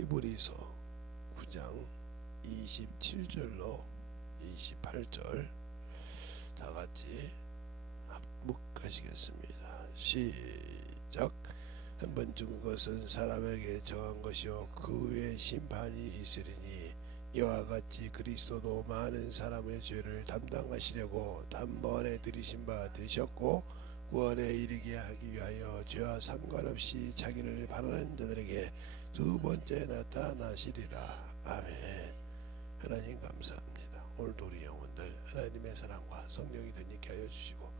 히브리서 9장 27절로 28절 다 같이 합독하시겠습니다. 시작. 한 번 죽은 것은 사람에게 정한 것이요 그 후에 심판이 있으리니 이와 같이 그리스도도 많은 사람의 죄를 담당하시려고 단번에 들이신 바 되셨고 구원에 이르게 하기 위하여 죄와 상관없이 자기를 바라는 자들에게 두 번째 나타나시리라. 아멘. 하나님 감사합니다. 오늘도 우리 영혼들 하나님의 사랑과 성령이 되니게 하여 주시고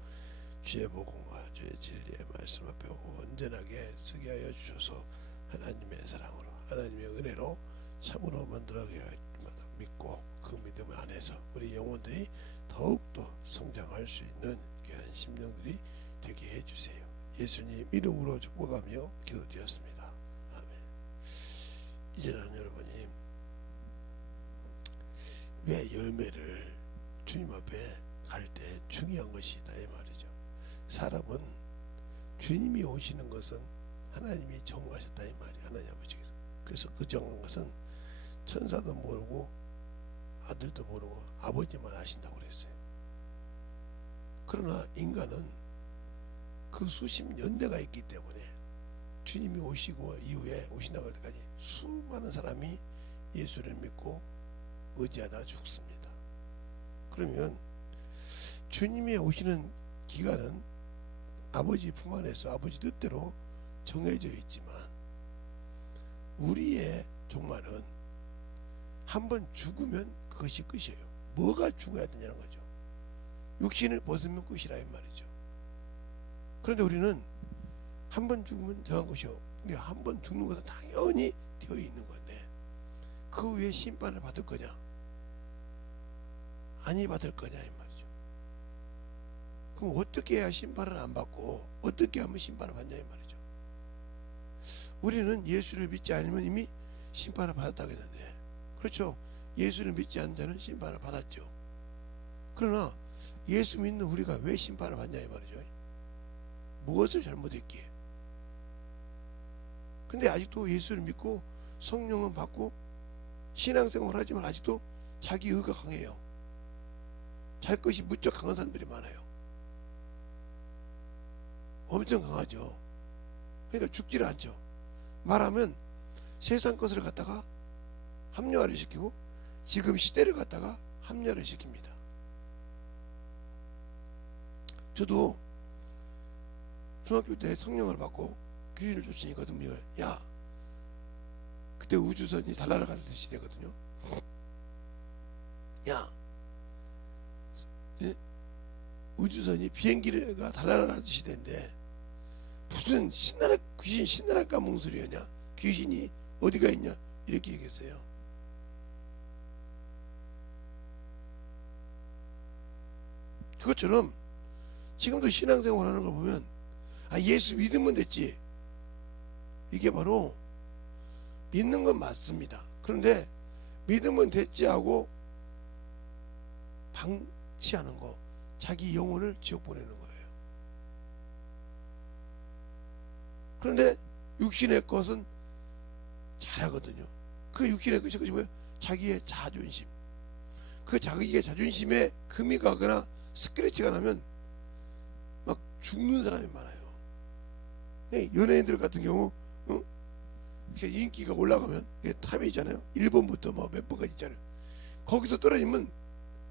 주의 복음과 주의 진리의 말씀 앞에 온전하게 서게 하여 주셔서 하나님의 사랑으로 하나님의 은혜로 참으로 만들어가게 믿고 그 믿음 안에서 우리 영혼들이 더욱더 성장할 수 있는 귀한 심령들이 되게 해주세요. 예수님 이름으로 축복하며 기도드렸습니다. 아멘. 이제는 여러분이 왜 열매를 주님 앞에 갈 때 중요한 것이다 이 말이죠. 사람은 주님이 오시는 것은 하나님이 정하셨다 이 말이에요. 하나님 아버지께서. 그래서 그 정한 것은 천사도 모르고 아들도 모르고 아버지만 아신다고 그랬어요. 그러나 인간은 그 수십 년대가 있기 때문에 주님이 오시고 이후에 오신다고 할 때까지 수많은 사람이 예수를 믿고 의지하다 죽습니다. 그러면 주님이 오시는 기간은 아버지 품 안에서 아버지 뜻대로 정해져 있지만 우리의 종말은 한번 죽으면 그것이 끝이에요. 뭐가 죽어야 되냐는 거죠. 육신을 벗으면 끝이라 이 말이죠. 그런데 우리는 한번 죽으면 정한 것이요. 우리가 한번 죽는 것은 당연히 되어 있는 건데 그 후에 심판을 받을 거냐 아니 받을 거냐 이 말이죠. 그럼 어떻게 해야 심판을 안 받고 어떻게 하면 심판을 받냐 이 말이죠. 우리는 예수를 믿지 않으면 이미 심판을 받았다고 했는데 그렇죠. 예수를 믿지 않는 자는 심판을 받았죠. 그러나 예수 믿는 우리가 왜 심판을 받냐 이 말이죠. 무엇을 잘못했기에. 근데 아직도 예수를 믿고 성령은 받고 신앙생활을 하지만 아직도 자기 의가 강해요. 자기 것이 무척 강한 사람들이 많아요. 엄청 강하죠. 그러니까 죽지를 않죠. 말하면 세상 것을 갖다가 합리화를 시키고 지금 시대를 갖다가 합리화를 시킵니다. 저도 중학교 때 성령을 받고 귀신을 쫓으니거든요. 야, 그때 우주선이 달날아가는 시대거든요. 야, 우주선이 비행기가 달날아가는 시대인데 무슨 신나라 귀신 신나라 까먹은 소리였냐? 귀신이 어디가 있냐? 이렇게 얘기했어요. 그것처럼 지금도 신앙생활하는 걸 보면 예수 믿으면 됐지. 이게 바로 믿는 건 맞습니다. 그런데 믿으면 됐지 하고 방치하는 거, 자기 영혼을 지옥 보내는 거예요. 그런데 육신의 것은 잘하거든요. 그 육신의 것이 뭐예요? 자기의 자존심. 그 자기의 자존심에 금이 가거나 스크래치가 나면 막 죽는 사람이 많아요. 연예인들 같은 경우 인기가 올라가면 탑이 있잖아요. 1번부터 뭐 몇 번까지 있잖아요. 거기서 떨어지면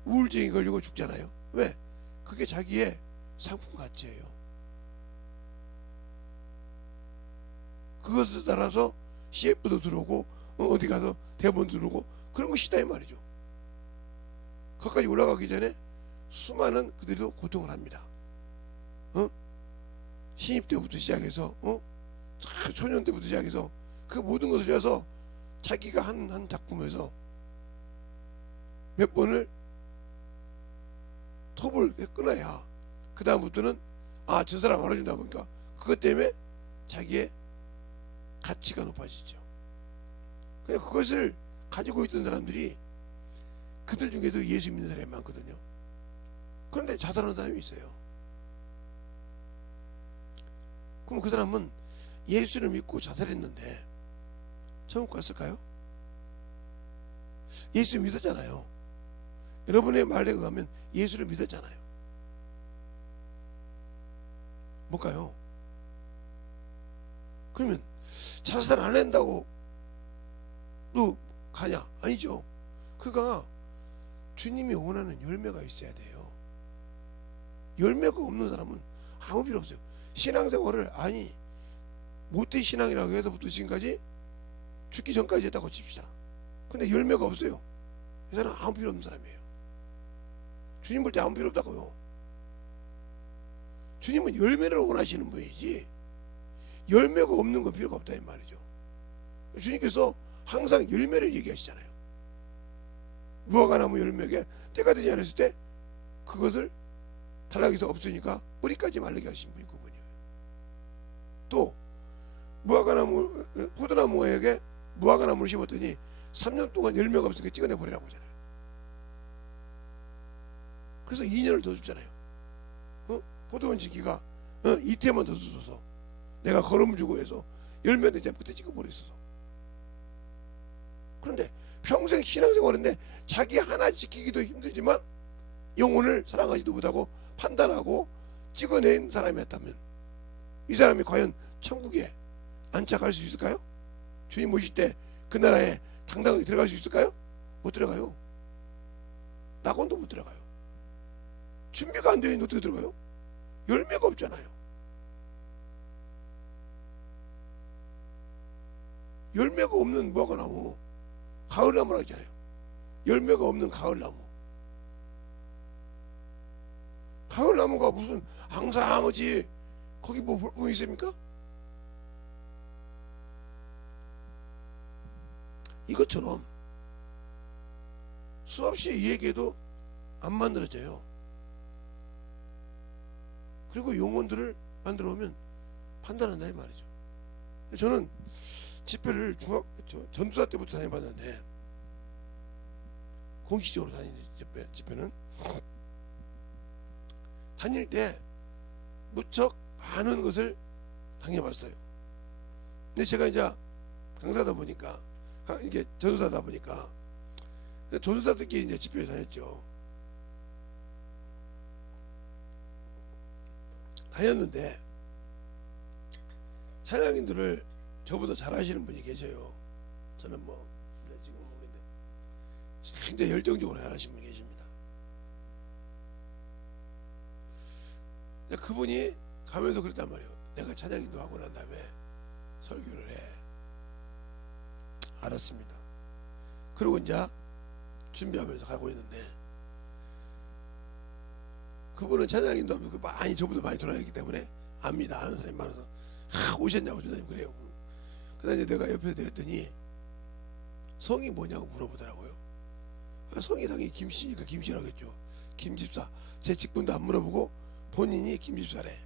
우울증이 걸리고 죽잖아요. 왜? 그게 자기의 상품 가치예요. 그것에 따라서 CF도 들어오고 어디 가서 대본 들어오고 그런 것이다 이 말이죠. 거기까지 올라가기 전에 수많은 그들도 고통을 합니다. 신입 때부터 시작해서 초년 때부터 시작해서 그 모든 것을 위해서 자기가 한 작품에서 몇 번을 톱을 끊어야 그 다음부터는 저 사람 알아준다 보니까 그것 때문에 자기의 가치가 높아지죠. 그냥 그것을 가지고 있던 사람들이 그들 중에도 예수 믿는 사람이 많거든요. 그런데 자살하는 사람이 있어요. 그럼 그 사람은 예수를 믿고 자살했는데 천국 갔을까요? 예수 믿었잖아요. 여러분의 말에 의하면 예수를 믿었잖아요. 못 가요. 그러면 자살 안 한다고 또 가냐? 아니죠. 그가 주님이 원하는 열매가 있어야 돼요. 열매가 없는 사람은 아무 필요 없어요. 신앙생활을 모태 신앙이라고 해서부터 지금까지 죽기 전까지 했다고 칩시다. 근데 열매가 없어요. 이 사람은 아무 필요 없는 사람이에요. 주님 볼 때 아무 필요 없다고요. 주님은 열매를 원하시는 분이지 열매가 없는 건 필요가 없다 이 말이죠. 주님께서 항상 열매를 얘기하시잖아요. 무화과나무 열매에 때가 되지 않았을 때 그것을 탈락해서 없으니까 뿌리까지 마르게 하신 분이 그분이에요. 또 무화과나무 포도나무에게 무화과나무를 심었더니 3년 동안 열매가 없으니까 찍어내 버리라고 하잖아요. 그래서 2년을 더 주잖아요. 포도원 지기가 이태만 더 주소서 내가 걸음 주고 해서 열매는 이제 그때 찍어버렸어서. 그런데 평생 신앙생활인데 자기 하나 지키기도 힘들지만 영혼을 사랑하지도 못하고 판단하고 찍어낸 사람이었다면 이 사람이 과연 천국에 안착할 수 있을까요? 주님 오실 때 그 나라에 당당하게 들어갈 수 있을까요? 못 들어가요. 낙원도 못 들어가요. 준비가 안 되어 있는데 어떻게 들어가요? 열매가 없잖아요. 열매가 없는 무화과나무 가을나무라고 하잖아요. 열매가 없는 가을나무. 가을나무가 무슨 앙상하지 거기 뭐 있습니까? 이것처럼 수없이 얘기해도 안 만들어져요. 그리고 용언들을 만들어 오면 판단한다 이 말이죠. 저는 집회를 전도사 때부터 다녀봤는데 공식적으로 다니는 집회는 다닐 때 무척 많은 것을 당해봤어요. 근데 제가 이제 강사다 보니까 이게 전도사다 보니까 전도사들끼리 이제 집회를 다녔죠. 다녔는데 찬양인들을 저보다 잘 하시는 분이 계셔요. 저는 지금 모르겠는데 굉장히 열정적으로 잘 하시는 분이 계십니다. 그분이 가면서 그랬단 말이에요. 내가 찬양인도 하고 난 다음에 설교를 해. 알았습니다. 그리고 이제 준비하면서 가고 있는데 그분은 찬양인도 하면서 많이 저보다 많이 돌아다녔기 때문에 압니다. 아는 사람이 많아서 오셨냐고 주님 그래요. 그다음에 내가 옆에서 내렸더니 성이 뭐냐고 물어보더라고요. 성이 당연히 김씨니까 김씨라고 했죠. 김집사. 제 직분도 안 물어보고 본인이 김집사래.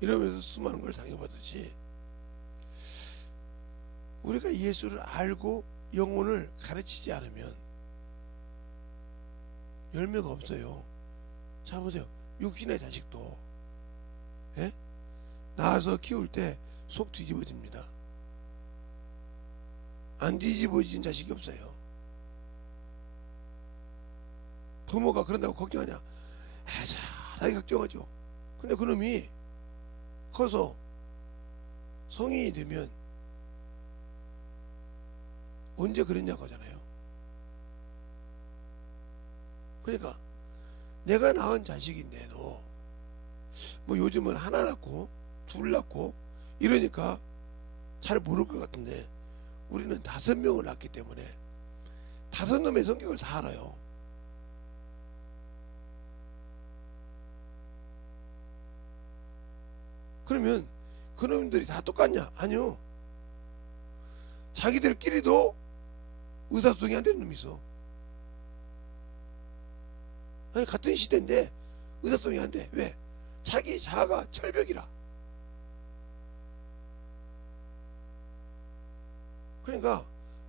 이러면서 수많은 걸 당해봤듯이 우리가 예수를 알고 영혼을 가르치지 않으면 열매가 없어요. 자 보세요. 육신의 자식도 낳아서 키울 때 속 뒤집어집니다. 안 뒤집어진 자식이 없어요. 부모가 그런다고 걱정하냐? 잘하게 걱정하죠. 근데 그놈이 커서 성인이 되면 언제 그랬냐고 하잖아요. 그러니까 내가 낳은 자식인데도 요즘은 하나 낳고 둘 낳고 이러니까 잘 모를 것 같은데 우리는 5명을 낳기 때문에 5놈의 성격을 다 알아요. 그러면 그놈들이 다 똑같냐? 아니요. 자기들끼리도 의사소통이 안 되는 놈이 있어. 아니, 같은 시대인데 의사소통이 안 돼. 왜? 자기 자아가 철벽이라. 그러니까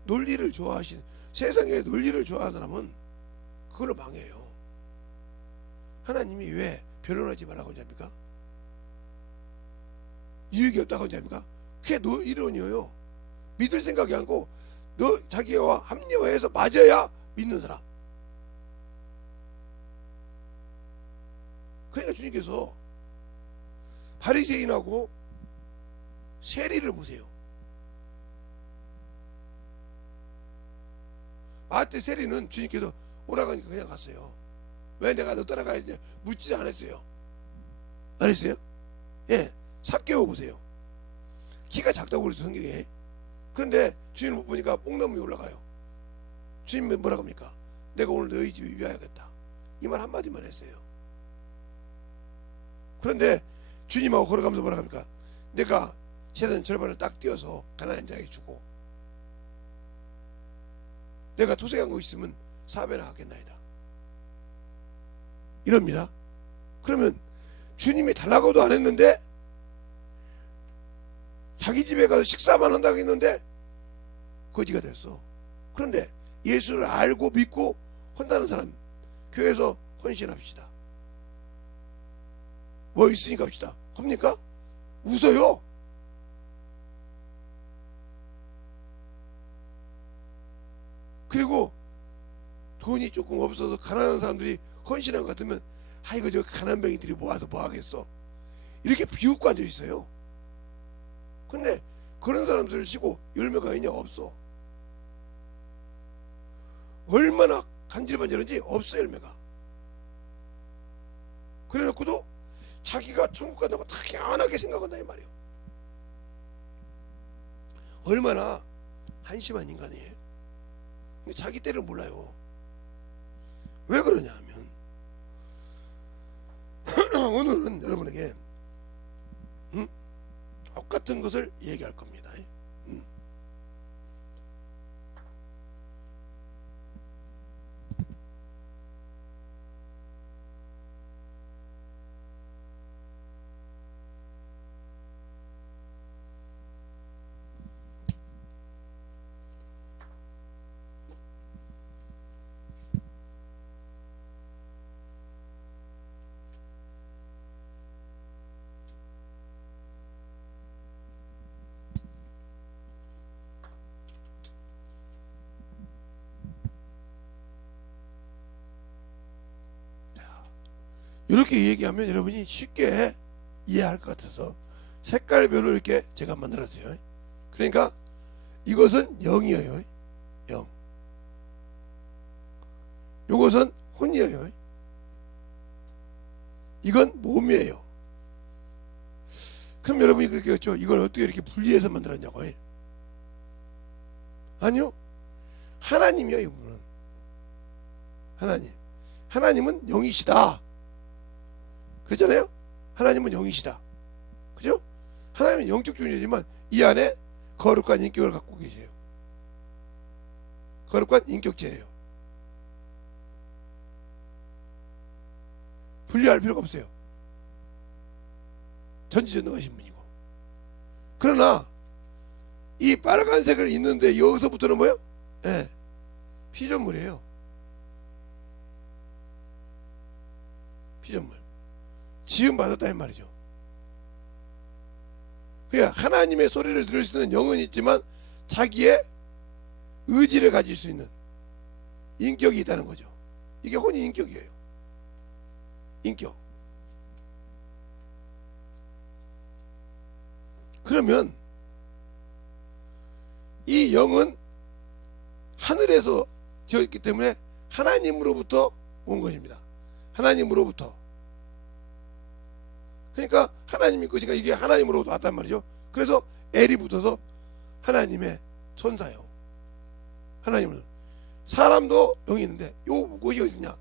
논리를 좋아하시는, 세상에 논리를 좋아하는 사람은 그걸로 망해요. 하나님이 왜 변론하지 말라고 하지 않습니까? 유익이 없다고 하지 않습니까? 그게 이론이에요. 믿을 생각이 아니고 너 자기와 합리화해서 맞아야 믿는 사람. 그러니까 주님께서 바리새인하고 세리를 보세요. 마태 세리는 주님께서 오라고 하니까 그냥 갔어요. 왜 내가 너 따라가야 되냐 묻지 않았어요. 안 했어요? 예, 삭개오 보세요. 키가 작다고 그랬어 성경에. 그런데 주님을 못 보니까 뽕나무에 올라가요. 주님은 뭐라고 합니까? 내가 오늘 너희 집에 위하여겠다. 이 말 한마디만 했어요. 그런데 주님하고 걸어가면서 뭐라고 합니까? 내가 세상 절반을 딱 띄어서 가난한 자에게 주고 내가 도색한 거 있으면 4배나 하겠나이다. 이럽니다. 그러면 주님이 달라고도 안 했는데 자기 집에 가서 식사만 한다고 했는데 거지가 됐어. 그런데 예수를 알고 믿고 혼나는 사람 교회에서 헌신합시다. 뭐 있으니까 합시다. 합니까? 웃어요. 그리고 돈이 조금 없어서 가난한 사람들이 헌신한 것 같으면 이거 저 가난뱅이들이 모아서 뭐 하겠어. 이렇게 비웃고 앉아 있어요. 근데 그런 사람들을 치고 열매가 있냐? 없어. 얼마나 간질반질한지 없어 열매가. 그래놓고도 자기가 천국 간다고 당연하게 생각한다 이 말이에요. 얼마나 한심한 인간이에요. 근데 자기 때를 몰라요. 왜 그러냐 하면 오늘은 여러분에게 똑같은 것을 얘기할 겁니다. 이렇게 얘기하면 여러분이 쉽게 이해할 것 같아서 색깔별로 이렇게 제가 만들었어요. 그러니까 이것은 영이에요. 영. 이것은 혼이에요. 이건 몸이에요. 그럼 여러분이 그렇게 했죠. 이걸 어떻게 이렇게 분리해서 만들었냐고요. 아니요. 하나님이요. 이분은 하나님. 하나님은 영이시다. 그렇잖아요. 하나님은 영이시다. 그죠? 하나님은 영적 존재지만 이 안에 거룩한 인격을 갖고 계세요. 거룩한 인격체예요. 분리할 필요가 없어요. 전지전능하신 분이고. 그러나 이 빨간색을 입는데 여기서부터는 뭐예요? 네. 피조물이에요. 피조물. 지음 받았다 이 말이죠. 그러니까 하나님의 소리를 들을 수 있는 영은 있지만 자기의 의지를 가질 수 있는 인격이 있다는 거죠. 이게 혼이 인격이에요. 인격. 그러면 이 영은 하늘에서 지었기 때문에 하나님으로부터 온 것입니다. 하나님으로부터. 그러니까 하나님이 것이가 이게 하나님으로부터 왔단 말이죠. 그래서 엘이 붙어서 하나님의 천사요. 하나님은 사람도 영이 있는데 요것이 어디냐?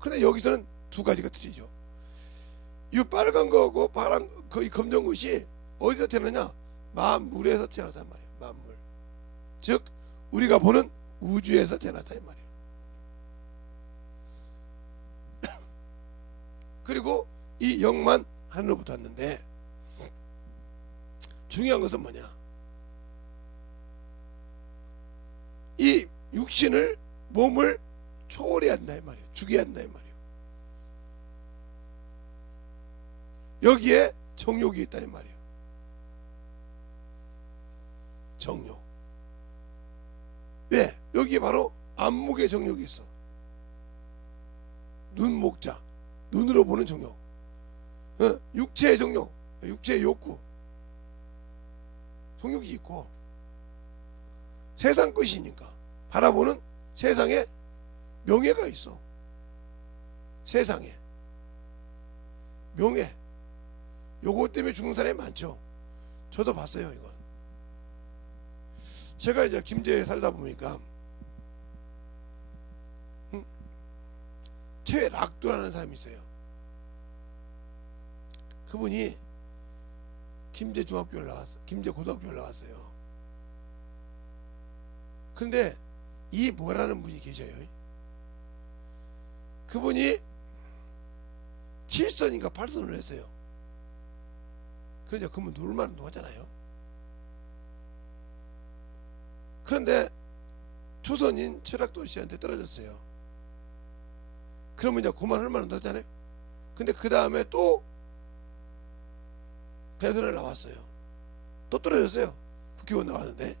근데 여기서는 두 가지가 틀리죠. 이 빨간 거하고 파란 거의 검정 것이 어디서 태어나냐? 만물에서 태어났단 말이에요. 만물. 즉 우리가 보는 우주에서 태어났다 이 말이에요. 그리고 이 영만 하늘로부터 왔는데 중요한 것은 뭐냐? 이 육신을 몸을 초월해야 한다 이 말이에요. 죽여야 한다 이 말이에요. 여기에 정욕이 있다는 말이에요. 정욕. 왜? 여기에 바로 안목의 정욕이 있어. 눈, 목자, 눈으로 보는 정욕, 육체의 정욕, 육체의 욕구, 정욕이 있고, 세상 끝이니까 바라보는 세상에 명예가 있어. 세상에 명예, 요거 때문에 죽는 사람이 많죠. 저도 봤어요. 이건 제가 이제 김제에 살다 보니까 최락도라는 사람이 있어요. 그분이 김제 중학교를 나왔어, 김제 고등학교를 나왔어요. 근데 이 뭐라는 분이 계셔요. 그분이 7선인가 8선을 했어요. 그러니까 그분 놀만 하잖아요. 그런데 초선인 최락도 씨한테 떨어졌어요. 그러면 이제 그만 얼마나 넣었잖아요. 근데 그 다음에 또 대선을 나왔어요. 또 떨어졌어요. 국회의원 나왔는데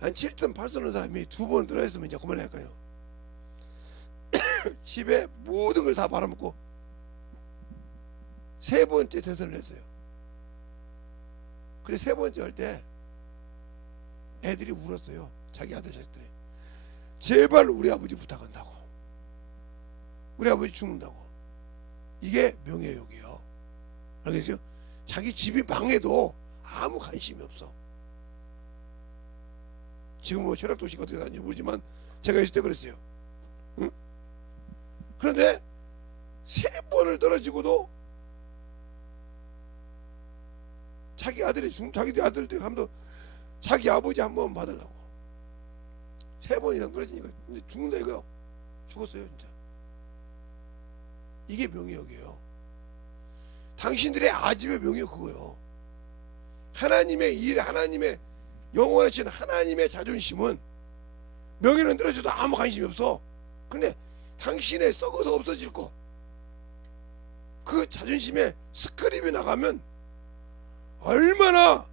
한 7선 8선의 사람이 두 번 들어있으면 이제 그만할까요? 집에 모든 걸 다 말아먹고 세 번째 대선을 했어요. 그래 세 번째 할 때 애들이 울었어요. 자기 아들 자식들이. 제발 우리 아버지 부탁한다고. 우리 아버지 죽는다고. 이게 명예욕이에요. 알겠어요? 자기 집이 망해도 아무 관심이 없어. 지금 뭐 철학도시가 어떻게 사는지 모르지만 제가 있을 때 그랬어요. 응? 그런데 세 번을 떨어지고도 자기 아들들이 하면서 자기 아버지 한 번 받으려고 세 번 이상 떨어지니까 죽는다 이거요. 죽었어요 진짜. 이게 명예욕이에요. 당신들의 아집의 명예욕 그거요. 하나님의 일, 하나님의 영원하신 하나님의 자존심은 명예는 떨어져도 아무 관심이 없어. 근데 당신의 썩어서 없어질 거, 그 자존심에 스크립이 나가면 얼마나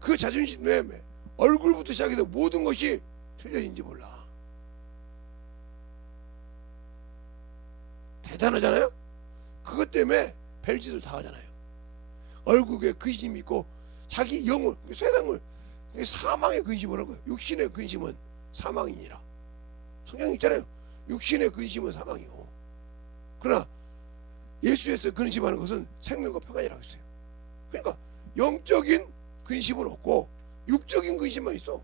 그 자존심에 얼굴부터 시작해서 모든 것이 틀려진지 몰라. 대단하잖아요. 그것 때문에 별짓을 다 하잖아요. 얼굴에 근심이 있고 자기 영혼, 세상을 사망의 근심을 한 거예요. 육신의 근심은 사망이니라. 성경 있잖아요. 육신의 근심은 사망이고, 그러나 예수에서 근심하는 것은 생명과 평안이라고 했어요. 그러니까 영적인 근심은 없고 육적인 근심만 있어.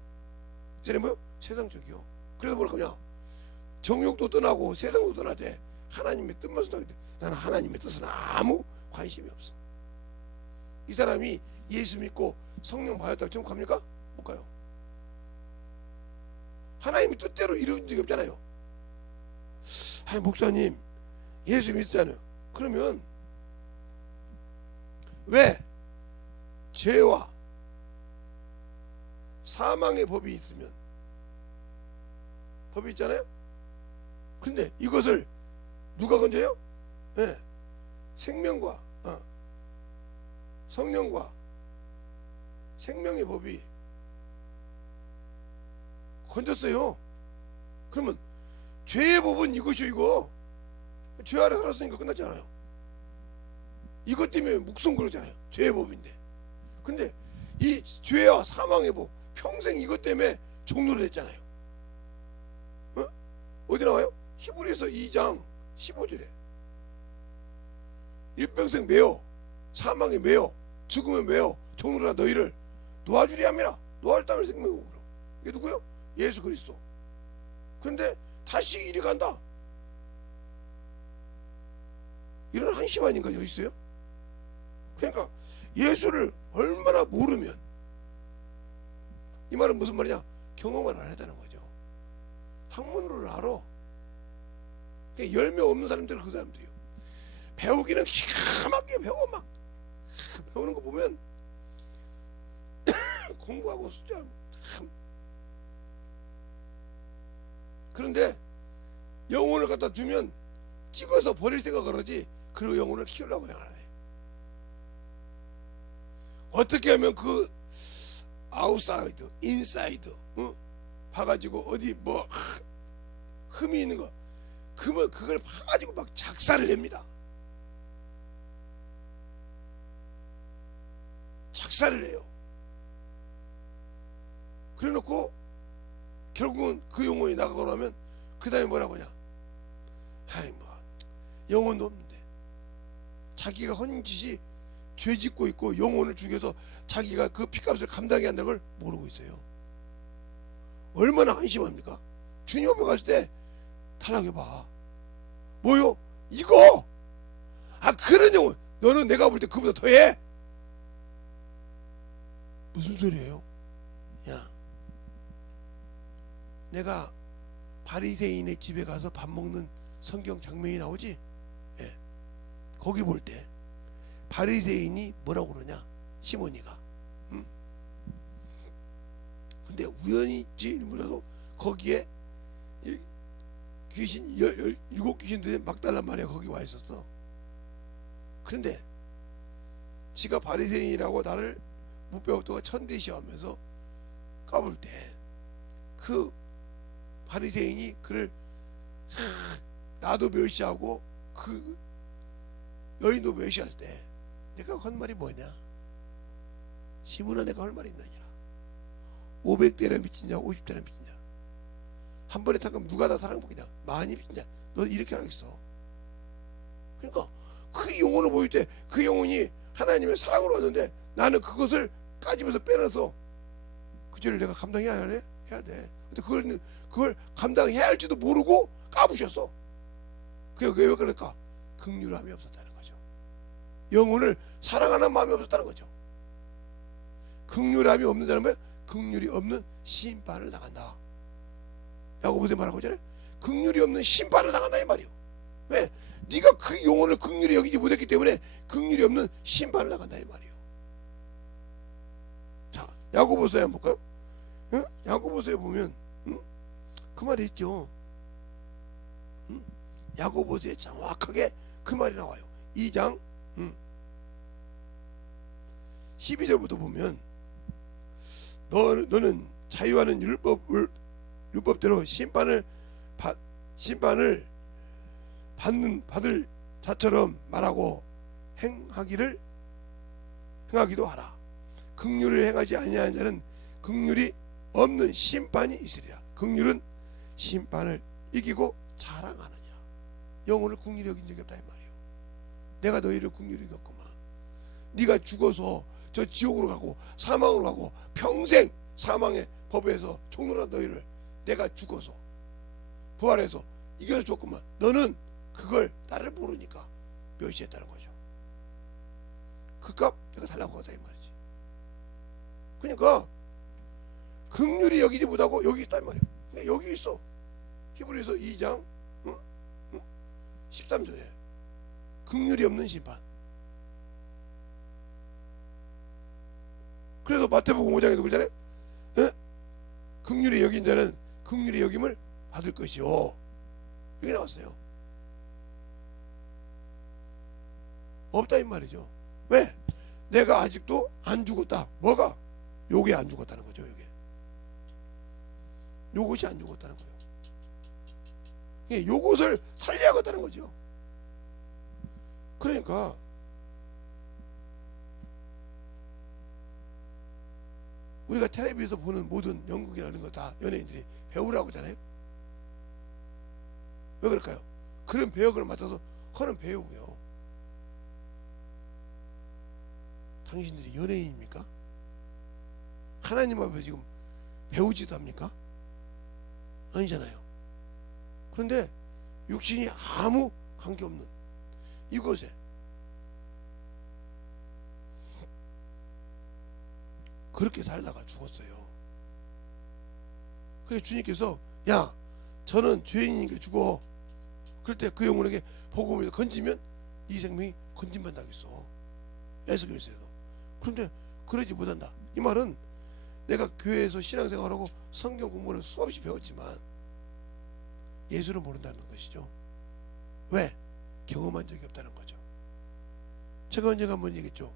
이 사람이 뭐요? 세상적이요. 그래서 뭐라 그러냐? 정욕도 떠나고 세상도 떠나되 하나님의 뜻만 순종하게 돼. 나는 하나님의 뜻은 아무 관심이 없어. 이 사람이 예수 믿고 성령 받았다고 지금 갑니까? 못 가요. 하나님의 뜻대로 이루어진 적이 없잖아요. 아니 목사님 예수 믿었잖아요. 그러면 왜 죄와 사망의 법이 있으면, 법이 있잖아요. 근데 이것을 누가 건져요? 네. 생명과 성령과 생명의 법이 건졌어요. 그러면 죄의 법은 이것이 이거 죄 아래 살았으니까 끝났지 않아요. 이것 때문에 묵성 그러잖아요. 죄의 법인데. 근데 이 죄와 사망의 법 평생 이것 때문에 종로를 했잖아요. 어디 나와요? 히브리서 2장 15절에 일평생 매어 사망에 매어 죽음에 매어 종로라 너희를 놓아주리 함이라. 놓아줄 땅을 생명으로. 이게 누구요? 예수 그리스도. 그런데 다시 이리 간다. 이런 한심 아닌가 여기 있어요? 그러니까 예수를 얼마나 모르면, 이 말은 무슨 말이냐? 경험을 안 했다는 거죠. 학문으로 알아. 그러니까 열매 없는 사람들은 그 사람들이요. 배우기는 기가 막히게 배워. 막 배우는 거 보면 공부하고 숫자하고 참. 그런데 영혼을 갖다 주면 찍어서 버릴 생각을 하지 그 영혼을 키우려고 그래 안 해. 어떻게 하면 그 아웃사이드, 인사이드 봐가지고 어디 뭐 흠이 있는 거 그러면 그걸 봐가지고 막 작사를 냅니다. 작사를 해요. 그래놓고 결국은 그 영혼이 나가고 나면 그 다음에 뭐라고 하냐. 아이 뭐 영혼도 없는데 자기가 헌 짓이 죄 짓고 있고 영혼을 죽여서 자기가 그 피값을 감당해야 한다는 걸 모르고 있어요. 얼마나 안심합니까? 주님 앞에 갔을 때 탈락해봐. 뭐요? 이거! 아 그런 영혼 너는 내가 볼 때 그보다 더해. 무슨 소리예요? 야 내가 바리새인의 집에 가서 밥 먹는 성경 장면이 나오지? 예. 거기 볼 때 바리새인이 뭐라고 그러냐? 시몬이가 근데 우연히지 몰라도 거기에 귀신 17귀신들이 막달란 말이야. 거기 와 있었어. 그런데 지가 바리새인이라고 나를 무뼈업도가 천대시하면서 까불 때 그 바리새인이 그를 나도 멸시하고 그 여인도 멸시할 때 내가 한 말이 뭐냐? 시몬아 내가 할 말이 있느니라. 500대나 미친 자 50대나 미친 자 한 번에 탕감 누가 다 사랑받겠냐? 많이 미친 자 너 이렇게 하겠어. 그러니까 그 영혼을 보일 때 그 영혼이 하나님의 사랑으로 왔는데 나는 그것을 까지면서 빼놔서 그 죄를 내가 감당해야 해? 해야 돼. 근데 그걸 감당해야 할지도 모르고 까부셨어. 그게 왜 그럴까? 긍휼함이 없었다는 거죠. 영혼을 사랑하는 마음이 없었다는 거죠. 긍휼함이 없는 사람은 긍휼이 없는 심판을 당한다. 야고보서 말하고 있잖아요. 긍휼이 없는 심판을 당한다 이 말이요. 왜? 네가 그 영혼을 긍휼히 여기지 못했기 때문에 긍휼이 없는 심판을 당한다 이 말이요. 자, 야고보서에 한번 볼까요? 응? 야고보서에 보면 그 말이 있죠. 야고보서에 정확하게 그 말이 나와요. 2장 12절부터 보면 너는 자유하는 율법대로 심판을 받을 자처럼 말하고 행하기도 하라. 긍휼을 행하지 아니하는 자는 긍휼이 없는 심판이 있으리라. 긍휼은 심판을 이기고 자랑하느니라. 영혼을 긍휼히 여긴 적이 없다 이 말이에요. 내가 너희를 긍휼히 여겼구만. 네가 죽어서 저 지옥으로 가고 사망으로 가고 평생 사망의 법에서 총론한 너희를 내가 죽어서 부활해서 이겨서 줬구만. 너는 그걸 나를 모르니까 멸시했다는 거죠. 그 값 내가 달라고 하다 이 말이지. 그러니까 긍휼히 여기지 못하고 여기 있다 이 말이야. 여기 있어. 히브리서 2장 13절에 긍휼이 없는 심판. 그래서 마태복음 5장에도 그러잖아요. 긍휼히 여긴 자는 긍휼히 여김을 받을 것이요. 여기 나왔어요. 없다 이 말이죠. 왜? 내가 아직도 안 죽었다. 뭐가? 요게 안 죽었다는 거죠. 요것이 안 죽었다는 거예요. 요것을 살려야겠다는 거죠. 그러니까 우리가 텔레비에서 보는 모든 연극이라는 거 다 연예인들이 배우라고 하잖아요. 왜 그럴까요? 그런 배역을 맡아서 하는 배우고요. 당신들이 연예인입니까? 하나님 앞에 지금 배우지도 합니까? 아니잖아요. 그런데 육신이 아무 관계없는 이곳에 그렇게 살다가 죽었어요. 그래서 주님께서 야 저는 죄인이니까 죽어. 그럴 때 그 영혼에게 복음을 건지면 이 생명이 건진받다겠어. 에스겔서에도. 그런데 그러지 못한다. 이 말은 내가 교회에서 신앙생활하고 성경 공부를 수없이 배웠지만 예수를 모른다는 것이죠. 왜? 경험한 적이 없다는 거죠. 제가 언젠가 한번 얘기했죠.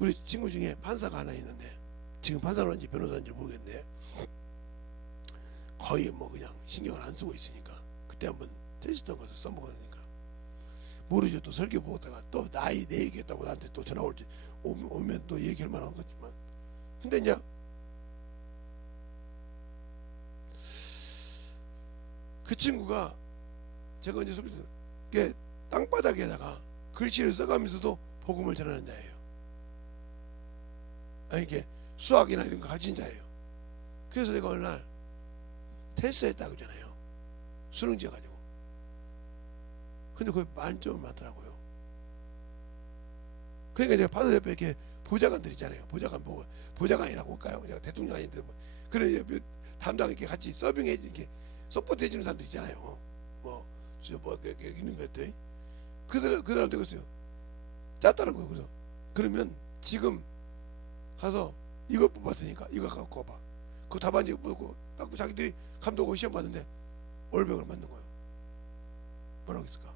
우리 친구 중에 판사가 하나 있는데, 지금 판사인지 변호사인지 모르겠는데 거의 뭐 그냥 신경을 안 쓰고 있으니까 그때 한번 테스트한 것을 써먹으니까 모르죠. 또 설교 보다가 또 나이 내 얘기했다고 나한테 또 전화 올지 오면 또 얘기할 만한 거지만, 근데 이제 그 친구가 제가 이제 소리 듣게 땅바닥에다가 글씨를 써가면서도 복음을 전하는 자예요. 아니 이게 수학이나 이런 거 가르친 자예요. 그래서 내가 어느 날 테스트했다고 하잖아요. 수능지어 가지고. 근데 거기 만점을 맞더라고요. 그러니까 제가 판사협회 이렇게 보좌관들 있잖아요. 보좌관이라고 할까요? 제가 대통령 아닌데 뭐 그런 담당 이렇게 같이 서빙해 이렇게 서포트 해주는 사람들 있잖아요. 이렇게 있는 것 같아. 그들한테 그랬어요. 짰다는 거예요. 그래서 그러면 지금 가서 이거 뽑았으니까 이거 갖고 와봐. 그 답안지 보고 딱 자기들이 감독하고 시험 봤는데 올백을 맞는 거예요. 뭐라고 했을까?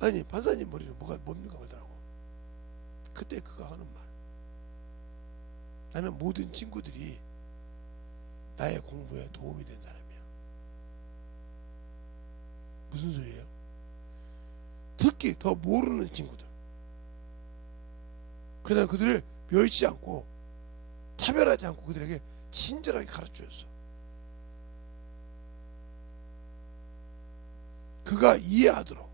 아니 판사님 머리는 뭡니까 그러더라고. 그때 그가 하는 말, 나는 모든 친구들이 나의 공부에 도움이 된 사람이야. 무슨 소리예요? 특히 더 모르는 친구들, 그냥 그들을 멸치 않고 차별하지 않고 그들에게 친절하게 가르쳐줬어. 그가 이해하도록,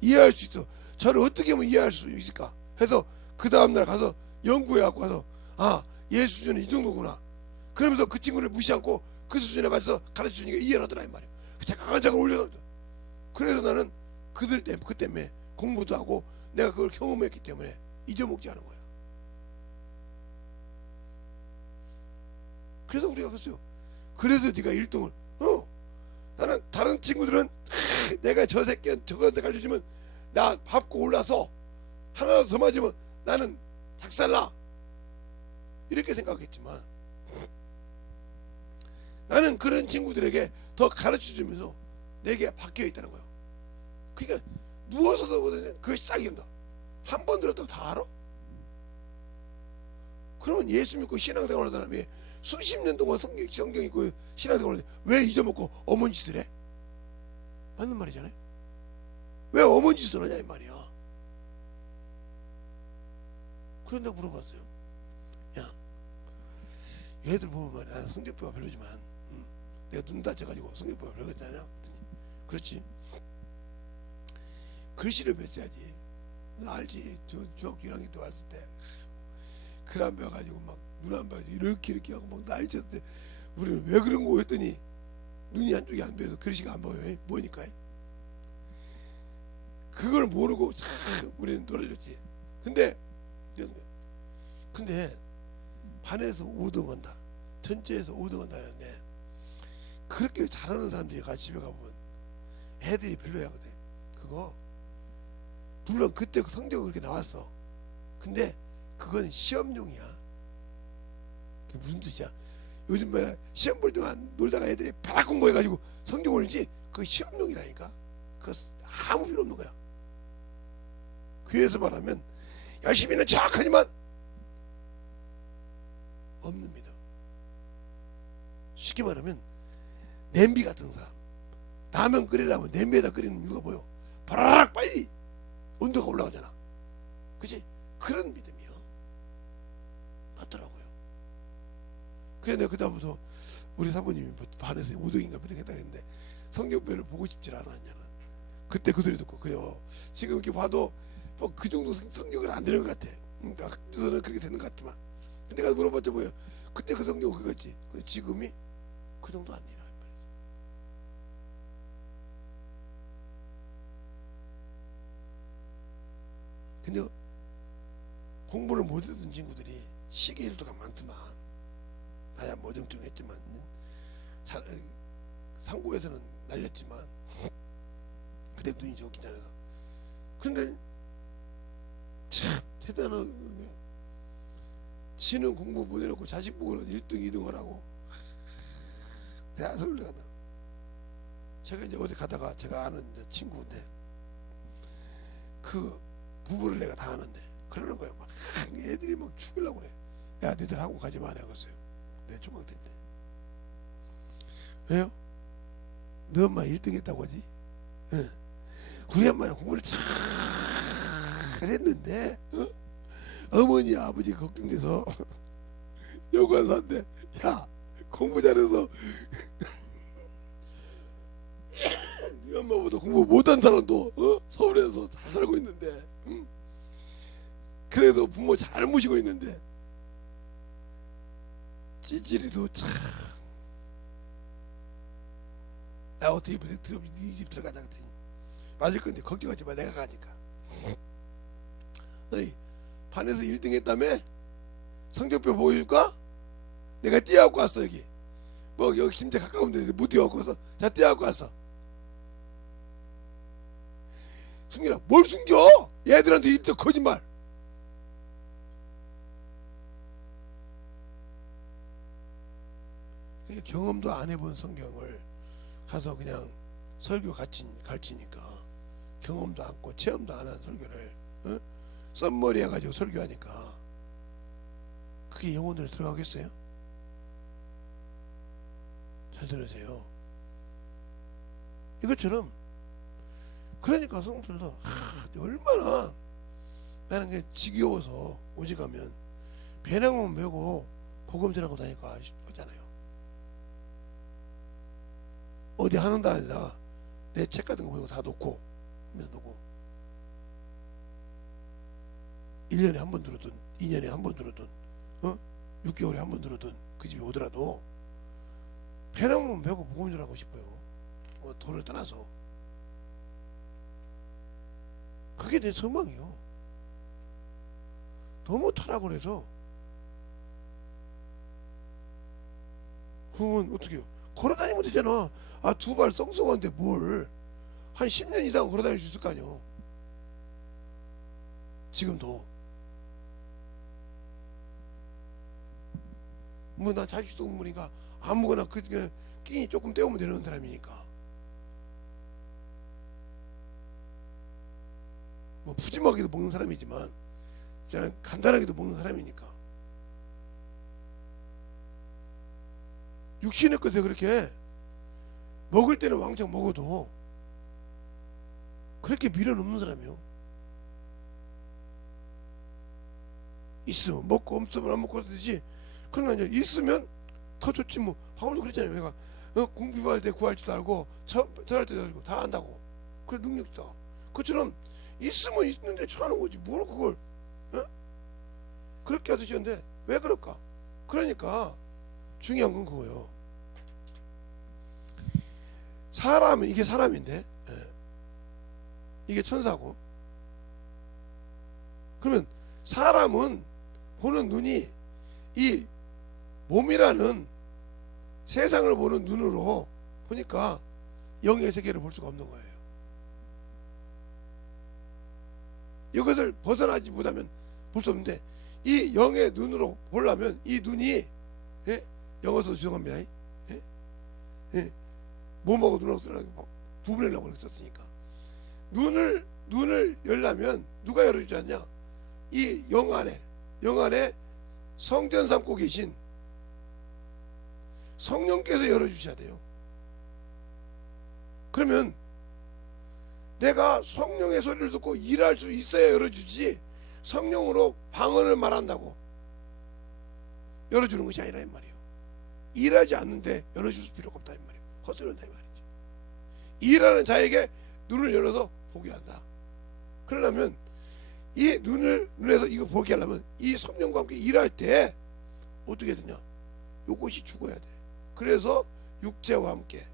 이해할 수 있어. 저를 어떻게 하면 이해할 수 있을까 해서 그 다음날 가서 연구해갖고 가서 얘 수준은 이 정도구나. 그러면서 그 친구를 무시 않고 그 수준에 맞춰서 가르쳐주니까 이해를 하더라 이 말이야. 잠깐 올려놓자. 그래서 나는 그 때문에 공부도 하고 내가 그걸 경험했기 때문에 잊어먹지 않은 거야. 그래서 우리가 그랬어요. 그래서 네가 1등을 나는 다른 친구들은 내가 저 새끼한테 저거한테 가르쳐주면 나 밟고 올라서 하나라도 더 맞으면 나는 작살나 이렇게 생각했지만 나는 그런 친구들에게 더 가르쳐주면서 내게 박혀 있다는 거예요. 그러니까 누워서도 보거든요. 그것이 싹 이른다. 한 번 들었다고 다 알아? 그러면 예수 믿고 신앙생활하는 사람이 수십 년 동안 성경 읽고 신앙생활을 왜 잊어먹고 어머니 짓을 해? 맞는 말이잖아요. 왜 어머니 짓을 하냐 이 말이야. 그래서 내가 물어봤어요. 야, 얘들 보면 말이야, 나는 성적표가 별로지만 내가 눈 다쳐가지고 성적표가 별로잖아요. 그렇지. 글씨를 뺐어야지. 나 알지. 중학교 1학년 때 왔을 때 글 안 배워가지고 막 눈 안 배워가지고 이렇게 하고 막 난리쳤을 때 우리는 왜 그런 거 했더니 눈이 한쪽이 안 돼서 글씨가 안 보여요. 뭐니까 그걸 모르고 참 우리는 놀아줬지. 근데 반에서 5등 한다, 전체에서 5등 한다 하는데 그렇게 잘하는 사람들이 같이 집에 가보면 애들이 별로야. 그래. 그거 물론 그때 성적은 그렇게 나왔어. 근데 그건 시험용이야. 그게 무슨 뜻이야? 요즘 뭐야, 시험 볼 때만 놀다가 애들이 바락 공부해가지고 성적 올리지, 그거 시험용이라니까. 그거 아무 필요 없는 거야. 그래서 말하면 열심히는 척하지만 없는 믿음. 쉽게 말하면 냄비 같은 사람. 라면 끓이려면 냄비에다 끓이는 이유가 뭐요? 바라락 빨리 온도가 올라가잖아. 그치? 그런 믿음이요. 맞더라고요. 그래서 내가 그다음부터 우리 사모님이 반에서 5등인가 몇 등 했다 했는데 성경별을 보고 싶질 않았냐는. 그때 그 소리 듣고 그래요. 지금 이렇게 봐도 뭐 그 정도 성격은 안 되는 것 같아. 그러니까 학교에서는 그렇게 되는 것 같지만. 근데 내가 물어봤자 뭐예요? 그때 그 성경 그거지. 근데 지금이 그 정도 아니라. 근데 공부를 못했던 친구들이 시기 일도가 많더만. 나야 모정증했지만 상고에서는 날렸지만 그때 눈이 좋기 잘해서. 근데 참 대단한 지는 공부 못해놓고 자식 보고는 1등 2등 하라고 대학 서울대 간다. 제가 이제 어디 가다가 제가 아는 이제 친구인데 그 부부를 내가 다 아는데 그러는 거예요. 막 애들이 막 죽이려고 그래. 야, 너희들 학원 가지 마라 그랬어요. 내 중학생인데. 왜요? 너 엄마 1등 했다고 하지? 응. 우리 엄마는 공부를 잘했는데 어머니 아버지 걱정돼서 여관사한테 야 공부 잘해서 네 엄마보다 공부 못한 사람도 서울에서 잘 살고 있는데 그래서 부모 잘 모시고 있는데 찌질이도 참 나 어떻게 들으면 네 집 들어가자 그랬더니 맞을 건데 걱정하지 마 내가 가니까 너희 반에서 1등 했다며? 성적표 보여줄까? 내가 뛰어갖고 왔어 여기 뭐 여기 진짜 가까운데 못 뛰어갖고 왔어 자 뛰어갖고 왔어 숨기라 뭘 숨겨 얘들한테 이때 거짓말 경험도 안 해본 성경을 가서 그냥 설교 가르치니까 경험도 않고 체험도 안 한 설교를 썸머리 해가지고 설교하니까 그게 영혼으로 들어가겠어요? 잘 들으세요. 이것처럼 그러니까 성도들도 얼마나 나는 그게 지겨워서 오직하면 배낭만 메고 복음 전하고 다니까 하잖아요. 어디 하는 데 아니라 내 책 같은 거 보고 다 놓고 하면서 놓고 1년에 한 번 들었든 2년에 한 번 들었든 6개월에 한 번 들었든 그 집에 오더라도 배낭만 메고 복음 전하고 싶어요. 뭐 돈을 떠나서 그게 내 소망이요. 너무 타락을 해서 그건 어떻게 해요? 걸어다니면 되잖아. 아, 두 발 썽썽한데 뭘 한 10년 이상 걸어다닐 수 있을 거 아니요. 지금도 뭐 나 자식동물이니까 아무거나 그 끼니 조금 때우면 되는 사람이니까 뭐 푸짐하게도 먹는 사람이지만 그냥 간단하게도 먹는 사람이니까 육신의 것에 그렇게 먹을 때는 왕창 먹어도 그렇게 미련 없는 사람이요. 있으면 먹고 없으면 안 먹고 되지. 그러나 이제 있으면 더 좋지 뭐. 바울도 그랬잖아요. 내가 궁핍할 때 구할 줄도 알고 절할 때도 알고 다 안다고. 그래 능력이다. 그처럼 있으면 있는데 차는 거지. 뭘 그걸 그렇게 하듯이는데 왜 그럴까? 그러니까 중요한 건 그거예요. 사람은 이게 사람인데 이게 천사고 그러면 사람은 보는 눈이 이 몸이라는 세상을 보는 눈으로 보니까 영의 세계를 볼 수가 없는 거예요. 이것을 벗어나지 못하면 볼 수 없는데 이 영의 눈으로 보려면 이 눈이 영어서 죄송합니다. 몸하고 눈하고 구분하려고 그랬었으니까 눈을 열려면 누가 열어주지 않냐? 이 영 안에 성전 삼고 계신 성령께서 열어주셔야 돼요. 그러면 내가 성령의 소리를 듣고 일할 수 있어야 열어주지 성령으로 방언을 말한다고 열어주는 것이 아니라 이 말이에요. 일하지 않는데 열어줄 필요가 없다 이 말이에요. 헛소리한다 이 말이지. 일하는 자에게 눈을 열어서 보게 한다. 그러려면 이 눈에서 이거 보게 하려면 이 성령과 함께 일할 때 어떻게 되냐? 이것이 죽어야 돼. 그래서 육체와 함께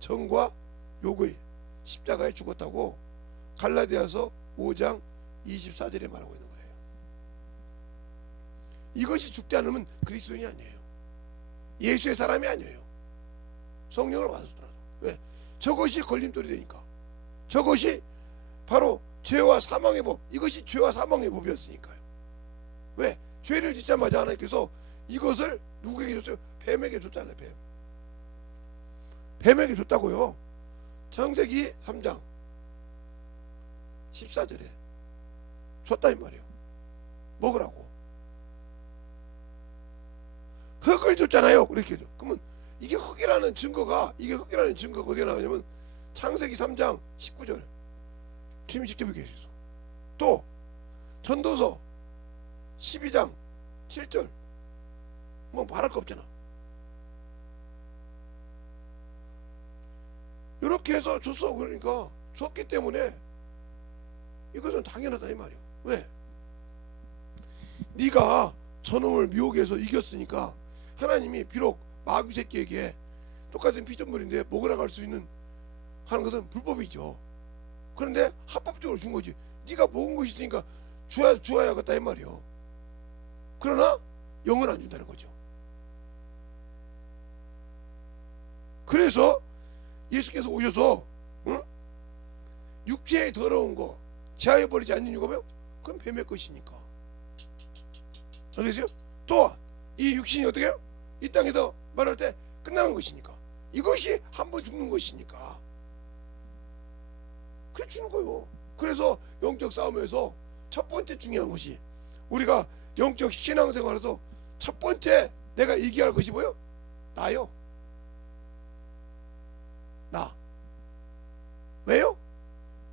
정과 욕의 십자가에 죽었다고 갈라디아서 5장 24절에 말하고 있는 거예요. 이것이 죽지 않으면 그리스도인이 아니에요. 예수의 사람이 아니에요. 성령을 받았더라도. 왜? 저것이 걸림돌이 되니까. 저것이 바로 죄와 사망의 법. 이것이 죄와 사망의 법이었으니까요. 왜? 죄를 짓자마자 하나님께서 이것을 누구에게 줬어요? 뱀에게 줬잖아요. 뱀에게 줬다고요. 창세기 3장 14절에 줬다 이 말이에요. 먹으라고. 흙을 줬잖아요. 그렇게 줘. 그러면 이게 흙이라는 증거가 어디에 나오냐면 창세기 3장 19절 주님이 직접 얘기했어. 또 전도서 12장 7절 뭐 말할 거 없잖아. 이렇게 해서 줬어. 그러니까 줬기 때문에 이것은 당연하다 이 말이야. 왜? 네가 저놈을 미혹해서 이겼으니까 하나님이 비록 마귀 새끼에게 똑같은 피조물인데 먹으라고 할 수 있는 하는 것은 불법이죠. 그런데 합법적으로 준 거지. 네가 먹은 것이 있으니까 주어야겠다 이 말이요. 그러나 영은 안 준다는 거죠. 그래서 예수께서 오셔서 육체의 더러운 거 제하여버리지 않는 이유가 뭐요? 그건 뱀의 것이니까. 알겠어요? 또한 이 육신이 어떻게 해요? 이 땅에서 말할 때 끝나는 것이니까. 이것이 한 번 죽는 것이니까. 그래 주는 거요. 그래서 영적 싸움에서 첫 번째 중요한 것이 우리가 영적 신앙생활에서 첫 번째 내가 이겨야 할 것이 뭐요? 나요. 나. 왜요?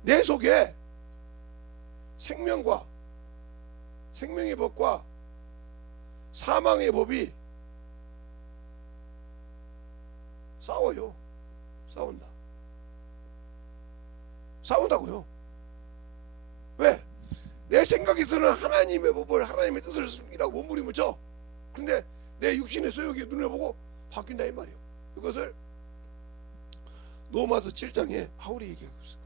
내 속에 생명의 법과 사망의 법이 싸워요. 싸운다고요. 왜? 내 생각에서는 하나님의 법을 하나님의 뜻을 이라고 몸부림을 그런데 내 육신의 소욕이 눈을 보고 바뀐다 이 말이에요. 이것을 로마서 7장에 바울이 얘기하고 있어요.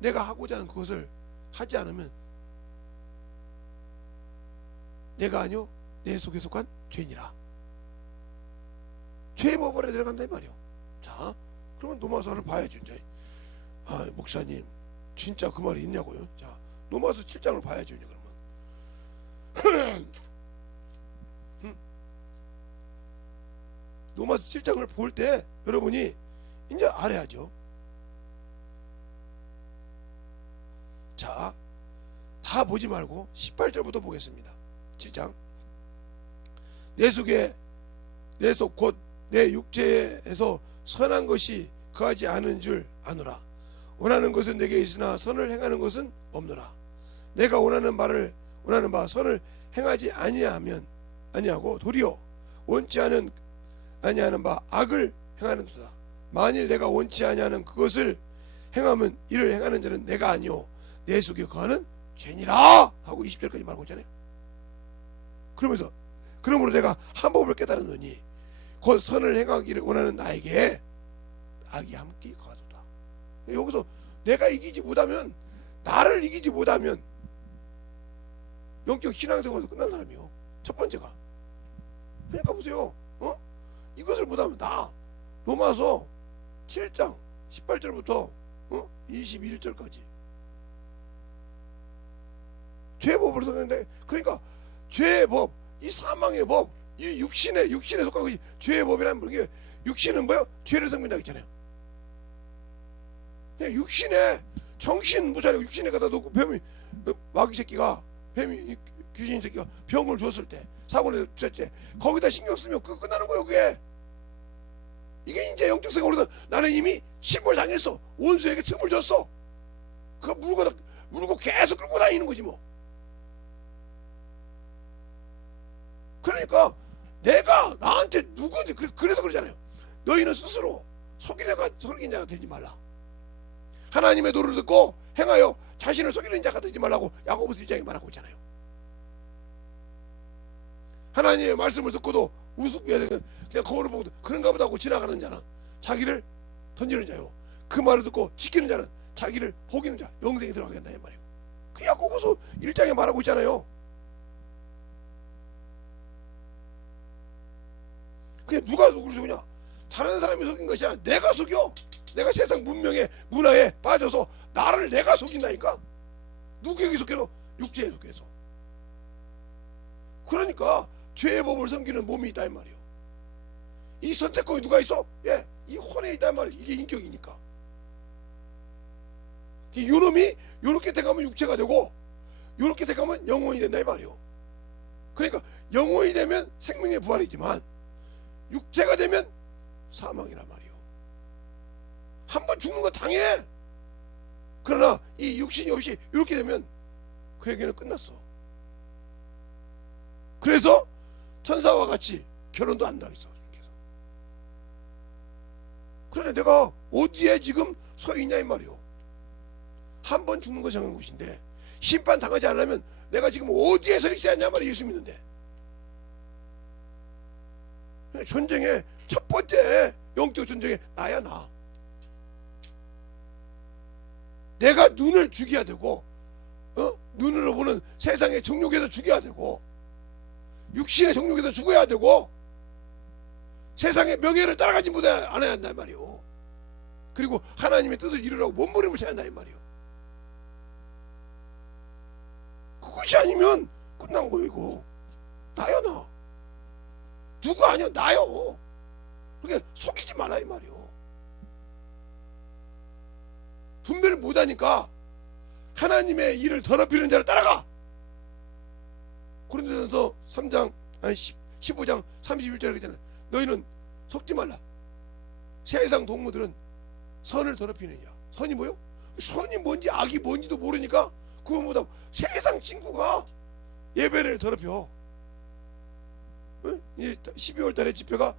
내가 하고자 하는 그것을 하지 않으면 내가 아니요 내 속에 속한 죄니라. 죄의 법을 들어간다 이 말이에요. 자, 그러면 로마서를 봐야죠. 이제 목사님 진짜 그 말이 있냐고요. 자, 로마서 7장을 봐야죠. 이제 그러면 로마서 7장을 볼 때 여러분이 이제 알아야죠. 자, 다 보지 말고 18절부터 보겠습니다. 7장. 내 속에 내 속 곧 내 육체에서 선한 것이 거하지 않은 줄 아노라. 원하는 것은 내게 있으나 선을 행하는 것은 없노라. 내가 원하는 바 선을 행하지 아니하고 도리어 원치 아니하는 바 악을 행하는도다. 만일 내가 원치 아니하는 그것을 행하면 이를 행하는 자는 내가 아니요 내 속에 거하는 죄니라 하고 20절까지 말하고 있잖아요. 그러면서 그러므로 내가 한 법을 깨달았노니 곧 선을 행하기를 원하는 나에게 악이 함께 거하도다. 여기서 내가 나를 이기지 못하면 영적 신앙생활도 끝난 사람이요. 첫 번째가. 그러니까 보세요. 이것을 못하면 로마서 7장 18절부터 21절까지 죄의 법으로 생각하는데, 그러니까 죄의 법, 이 사망의 법, 이 육신에 속한 것이 죄의 법이라는 게, 육신은 뭐요? 죄를 생긴다고 했잖아요. 그냥 육신에 정신 무사력 육신에 갖다 놓고 마귀 새끼가 귀신 새끼가 병을 줬을 때, 사고를 냈을 때 거기다 신경 쓰면 그거 끝나는 거예요. 이게 이제 영적 생활로서 나는 이미 침몰 당했어. 원수에게 틈을 줬어. 그거 물고 계속 끌고 다니는 거지 뭐. 그러니까 내가 나한테 누구지? 그래서 그러잖아요. 너희는 스스로 속인 자가 되지 말라. 하나님의 도를 듣고 행하여 자신을 속이는 자가 되지 말라고 야고보서 1장에 말하고 있잖아요. 하나님의 말씀을 듣고도 우습게 그냥 거울을 보고 그런가 보다 하고 지나가는 자는 자기를 던지는 자요, 그 말을 듣고 지키는 자는 자기를 포기하는 자 영생에 들어가게 한다 이 말이에요. 그 야고보서 1장에 말하고 있잖아요. 그게 누가 누구를 속이냐? 다른 사람이 속인 것이 아니라 내가 속여. 내가 세상 문명에 문화에 빠져서 나를 내가 속인다니까. 누구에게 속여서? 육체에 속여서. 그러니까 죄의 법을 섬기는 몸이 있다 이 말이에요. 이 선택권이 누가 있어? 이 혼에 있단 말이에요. 이게 인격이니까. 요놈이 요렇게 돼가면 육체가 되고 요렇게 돼가면 영혼이 된다 이 말이에요. 그러니까 영혼이 되면 생명의 부활이지만 육체가 되면 사망이란 말이에요. 한번 죽는 거 당해. 그러나 이 육신이 없이 이렇게 되면 그에게는 끝났어. 그래서 천사와 같이 결혼도 안 당했어. 그러나 내가 어디에 지금 서 있냐 이 말이요. 한 번 죽는 거 정한 것인데 심판 당하지 않으면 내가 지금 어디에 서 있어야 하냐 말이야. 예수 믿는데. 전쟁의 첫 번째 영적 전쟁에 나야 나. 내가 눈을 죽여야 되고 눈으로 보는 세상의 정욕에서 죽여야 되고 육신의 정욕에서 죽어야 되고 세상의 명예를 따라가지 못해 안 해야 한단 말이오. 그리고 하나님의 뜻을 이루라고 몸부림을 쳐야 한다 이 말이오. 그것이 아니면 끝난 거예요. 이거 나야 나. 누구 아니야 나요. 그러니까 속이지 말라 이 말이오. 분별을 못하니까 하나님의 일을 더럽히는 자를 따라가. 고린도전서 3장 15장 31절에 그러잖아요. 너희는 속지 말라. 세상 동무들은 선을 더럽히느니라. 선이 뭐요? 선이 뭔지 악이 뭔지도 모르니까 그거보다 세상 친구가 예배를 더럽혀. 12월 달에 집회가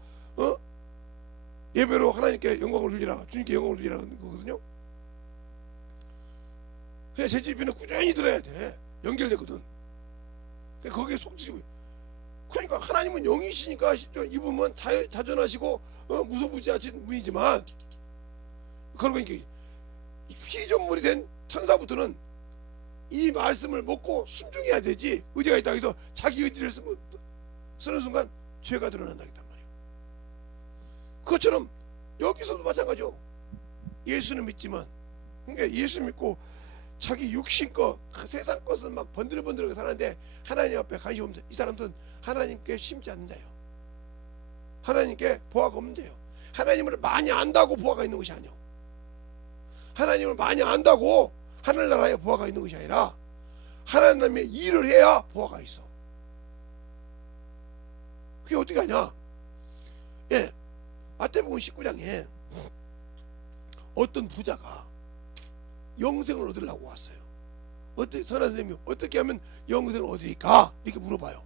예배로 하나님께 영광을 돌리라, 주님께 영광을 돌리라 거거든요. 그냥 제 집에는 꾸준히 들어야 돼. 연결되거든. 거기에 속지. 그러니까 하나님은 영이시니까 이분은 자존하시고 무소부지하신 분이지만 그러고 이게 피조물이 된 천사부터는 이 말씀을 먹고 순종해야 되지. 의지가 있다 해서 자기 의지를 쓰는 순간 죄가 드러난다고 했단 말이에요. 그것처럼 여기서도 마찬가지죠. 예수는 믿지만 그러니까 예수 믿고 자기 육신 거 세상 것은 막 번들번들하게 사는데 하나님 앞에 관심 없는데 이 사람들은 하나님께 심지 않는다요. 하나님께 보아가 없는데요. 하나님을 많이 안다고 보아가 있는 것이 아니요. 하나님을 많이 안다고 하늘나라에 보아가 있는 것이 아니라 하나님의 일을 해야 보아가 있어. 그게 어떻게 하냐? 예, 마태복음 19장에 어떤 부자가 영생을 얻으려고 왔어요. 어떻게 선한 선생님이 어떻게 하면 영생을 얻으리까? 이렇게 물어봐요.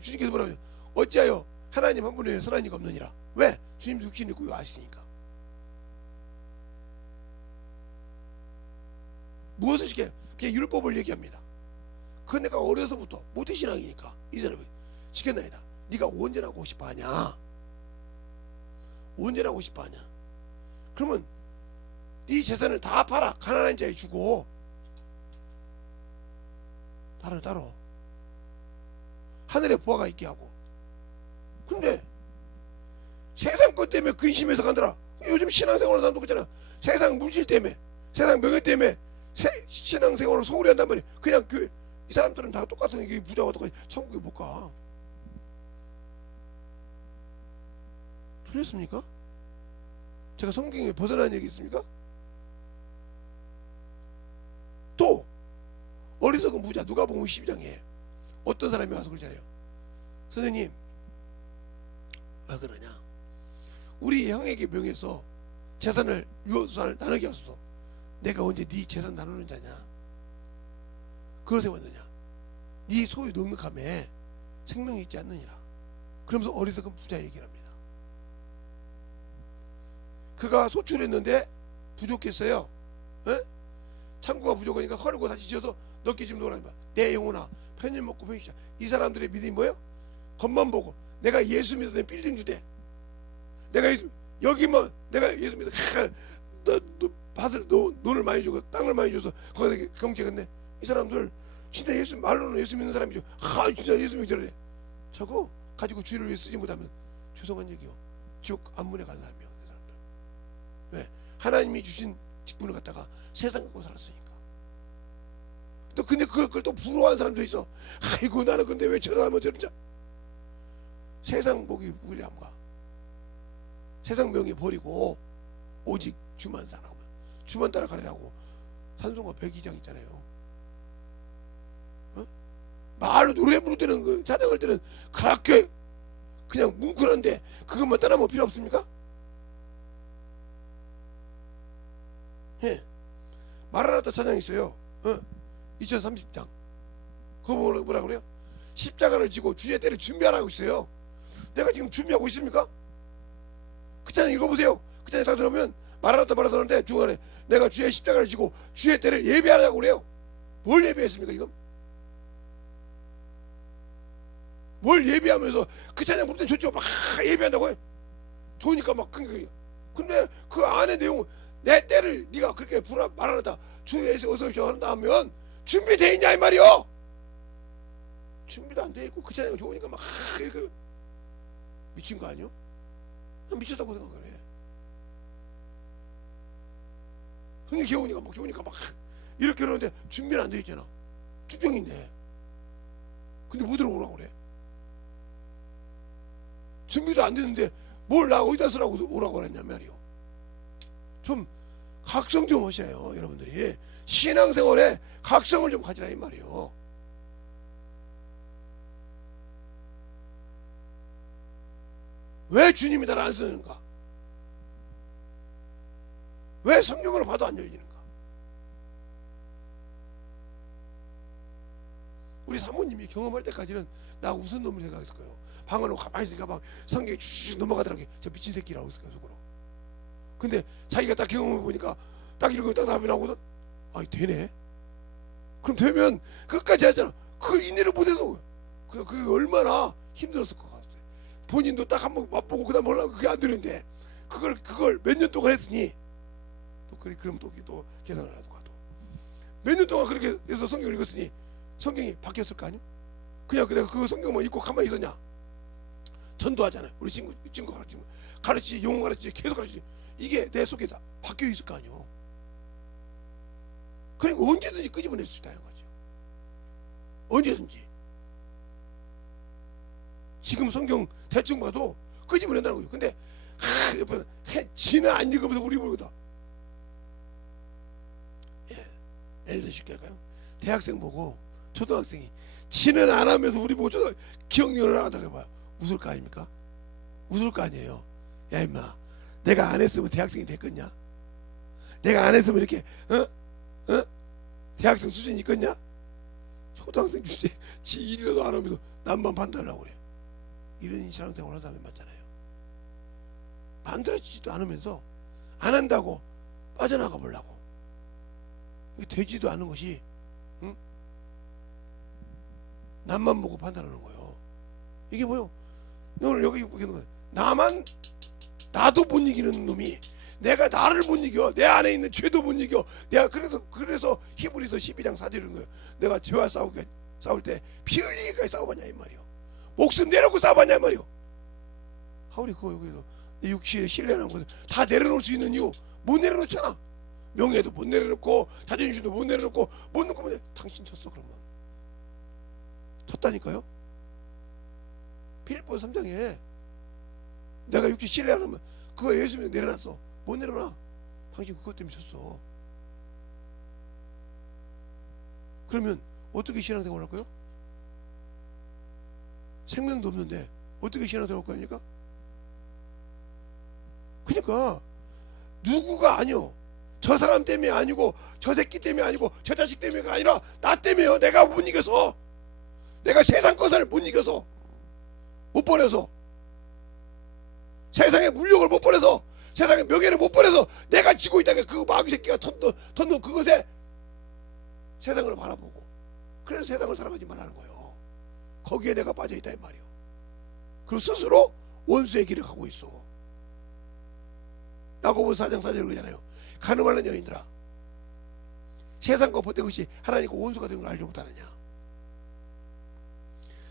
주님께서 뭐라고 해요? 어찌하여 하나님 한 분에 선한 이가 없느니라. 왜? 주님 육신 입고 아시니까. 무엇을 시켜요? 그냥 율법을 얘기합니다. 그 내가 어려서부터 모태신앙이니까 이 사람이 시켰나이다. 네가 온전하고 싶어하냐? 온전하고 싶어하냐? 그러면 네 재산을 다 팔아 가난한 자에 주고 나를 따라 하늘에 보아가 있게 하고. 근데 세상 것 때문에 근심해서 간다라. 요즘 신앙생활을 나도 그렇잖아. 세상 물질 때문에 세상 명예 때문에 신앙생활을 소홀히 한단 말이야. 그냥 교회 이 사람들은 다 똑같은 게 부자와 똑같이 천국에 못 가. 틀렸습니까? 제가 성경에 벗어난 얘기 있습니까? 또 어리석은 부자 누가복음 12장에 어떤 사람이 와서 그러잖아요. 선생님 왜 그러냐? 우리 형에게 명해서 재산을 유효산을 나누게 하소서. 내가 언제 네 재산 나누는 자냐? 그걸 세웠느냐? 네 소유 넉넉함에 생명이 있지 않느니라. 그러면서 어리석은 부자 얘기를 합니다. 그가 소출했는데 부족했어요. 에? 창고가 부족하니까 헐고 다시 지어서 넣게 좀 놓으라니까. 내 영혼아 편히 먹고 편히 쉬자. 이 사람들의 믿음이 뭐예요? 겉만 보고 내가 예수 믿어서 빌딩 주대. 내가 예수 여기면 내가 예수 믿어. 너 밭을 돈을 많이 주고 땅을 많이 줘서 거기다 경제겠네. 이 사람들 진짜 예수 말로는 예수 믿는 사람이죠. 진짜 예수 믿으래. 저거 가지고 주의를 위해 쓰지 못하면 죄송한 얘기요. 지옥 안문에 간 사람이요. 그 사람들. 왜? 하나님이 주신 직분을 갖다가 세상 갖고 살았으니까. 또 근데 그걸 또 부러워하는 사람도 있어. 아이고 나는 근데 왜 저 사람은 저런지. 세상 복이 우리 안 가. 세상 명예 버리고 오직 주만 따라가면, 주만 따라가리라고 찬송가 102장 있잖아요. 어? 말로 노래 부를 때는, 그 찬양할 때는 그렇게 그냥 뭉클한데 그것만 따라하면 필요 없습니까? 예. 마라나타 찬양이 있어요. 2030장. 그거 뭐라 그래요? 십자가를 지고 주의 때를 준비하라고 있어요. 내가 지금 준비하고 있습니까? 그 찬양 읽어보세요. 그 찬양 딱 들으면 마라나타 마라나타인데 중간에 내가 주의 십자가를 지고 주의 때를 예배하라고 그래요. 뭘 예배했습니까 지금? 뭘 예배하면서 그 찬양 부를 때 저쪽 막 예배한다고요? 좋으니까 막. 근데 그 안에 내용은 내 때를 네가 그렇게 말하다 주에서 어서 오십시오 한다 하면 준비되어 있냐 이 말이요. 준비도 안 돼 있고 그 찬양 좋으니까 막 이렇게 미친 거 아니요? 미쳤다고 생각을 해. 흥이 겨우니까 막 좋으니까 막 이렇게 하는데 준비는 안 돼 있잖아. 주병인데. 근데 뭐 들어오라고 그래? 준비도 안 됐는데 뭘 나 어디다 쓰라고 오라고 그랬냐 말이요. 좀 각성 좀 하셔요. 여러분들이 신앙생활에 각성을 좀 가지라 이 말이요. 왜 주님이 나를 안 쓰는가? 왜 성경으로 봐도 안 열리는가? 우리 사모님이 경험할 때까지는 나 무슨 놈을 생각했을 거예요. 방안으로 가만히 있으니까 막 성경이 쭉 넘어가더라고요. 저 미친 새끼라고 했을 거예요, 속으로. 근데 자기가 딱 경험해 보니까 딱 이러고 딱 답이 나오거든. 아이 되네. 그럼 되면 끝까지 하잖아. 그 인내를 못해서 그게 얼마나 힘들었을 것 같아요. 본인도 딱 한번 맛보고 그다음 몰라 그게 안 되는데 그걸 몇 년 동안 했으니 그럼 또 계산을 하고 가도 몇 년 동안 그렇게 해서 성경을 읽었으니 성경이 바뀌었을 거 아니야? 그냥 내가 그 성경만 읽고 가만히 있었냐? 전도하잖아요. 우리 친구 가르치지, 용어 가르치지, 계속 가르치지. 이게 내 속에 다 바뀌어 있을 거 아니요. 그러니까 언제든지 끄집어낼 수 있다는 거죠. 언제든지. 지금 성경 대충 봐도 끄집어낸다는 거죠. 근데 옆에서 지는 안 읽으면서 우리 보거든. 예를 들어 쉽게 할까요? 대학생 보고 초등학생이 지는 안 하면서 우리 보고 기억력을 하다가 해봐요. 웃을 거 아닙니까? 웃을 거 아니에요. 야 임마, 내가 안 했으면 대학생이 됐겠냐? 내가 안 했으면 이렇게 대학생 수준이 있겠냐? 초등학생 주제 지 일도 안 하면서 남만 반달라고 그래. 이런 신앙생활 하는 사람이 맞잖아요. 만들어지지도 않으면서 안 한다고 빠져나가 보려고. 되지도 않은 것이 남만 보고 판단하는 거예요. 이게 뭐요? 오늘 여기 보기에는 나도 못 이기는 놈이 내가 나를 못 이겨. 내 안에 있는 죄도 못 이겨. 내가 그래서 히브리서 12장 4절 이런 거예요. 내가 죄와 싸울 때 피 흘리기까지 싸워봤냐 이 말이요. 목숨 내놓고 싸워봤냐 이 말이요. 하울이 그거 여기서 내 육신에 신뢰하는 것을 다 내려놓을 수 있는 이유 못 내려놓잖아. 명예도 못 내려놓고 자존심도 못 내려놓고 못 놓고 뭐냐. 당신 쳤어 그러면. 쳤다니까요. 빌립보 3장에 내가 육신 신뢰 안 하면 그거 예수님이 내려놨어. 못 내려놔. 당신 그것 때문에 쳤어. 그러면 어떻게 신앙생활 할 거요? 생명도 없는데 어떻게 신앙생활 할 거니까? 그러니까 누구가 아니요. 저 사람 때문에 아니고 저 새끼 때문에 아니고 저 자식 때문에가 아니라 나 때문에요. 내가 못 이겨서. 내가 세상 것을 못 이겨서 못 버려서 세상의 물욕을 못 버려서 세상의 명예를 못 버려서 내가 지고 있다가 그 마귀 새끼가 턴던 그것에 세상을 바라보고 그래서 세상을 살아가지 말라는 거예요. 거기에 내가 빠져있다 이 말이에요. 그리고 스스로 원수의 길을 가고 있어. 야고보서 4장 4절에 그러잖아요. 가늠하는 여인들아 세상과 보된 것이 하나님과 원수가 되는 걸 알지 못하느냐.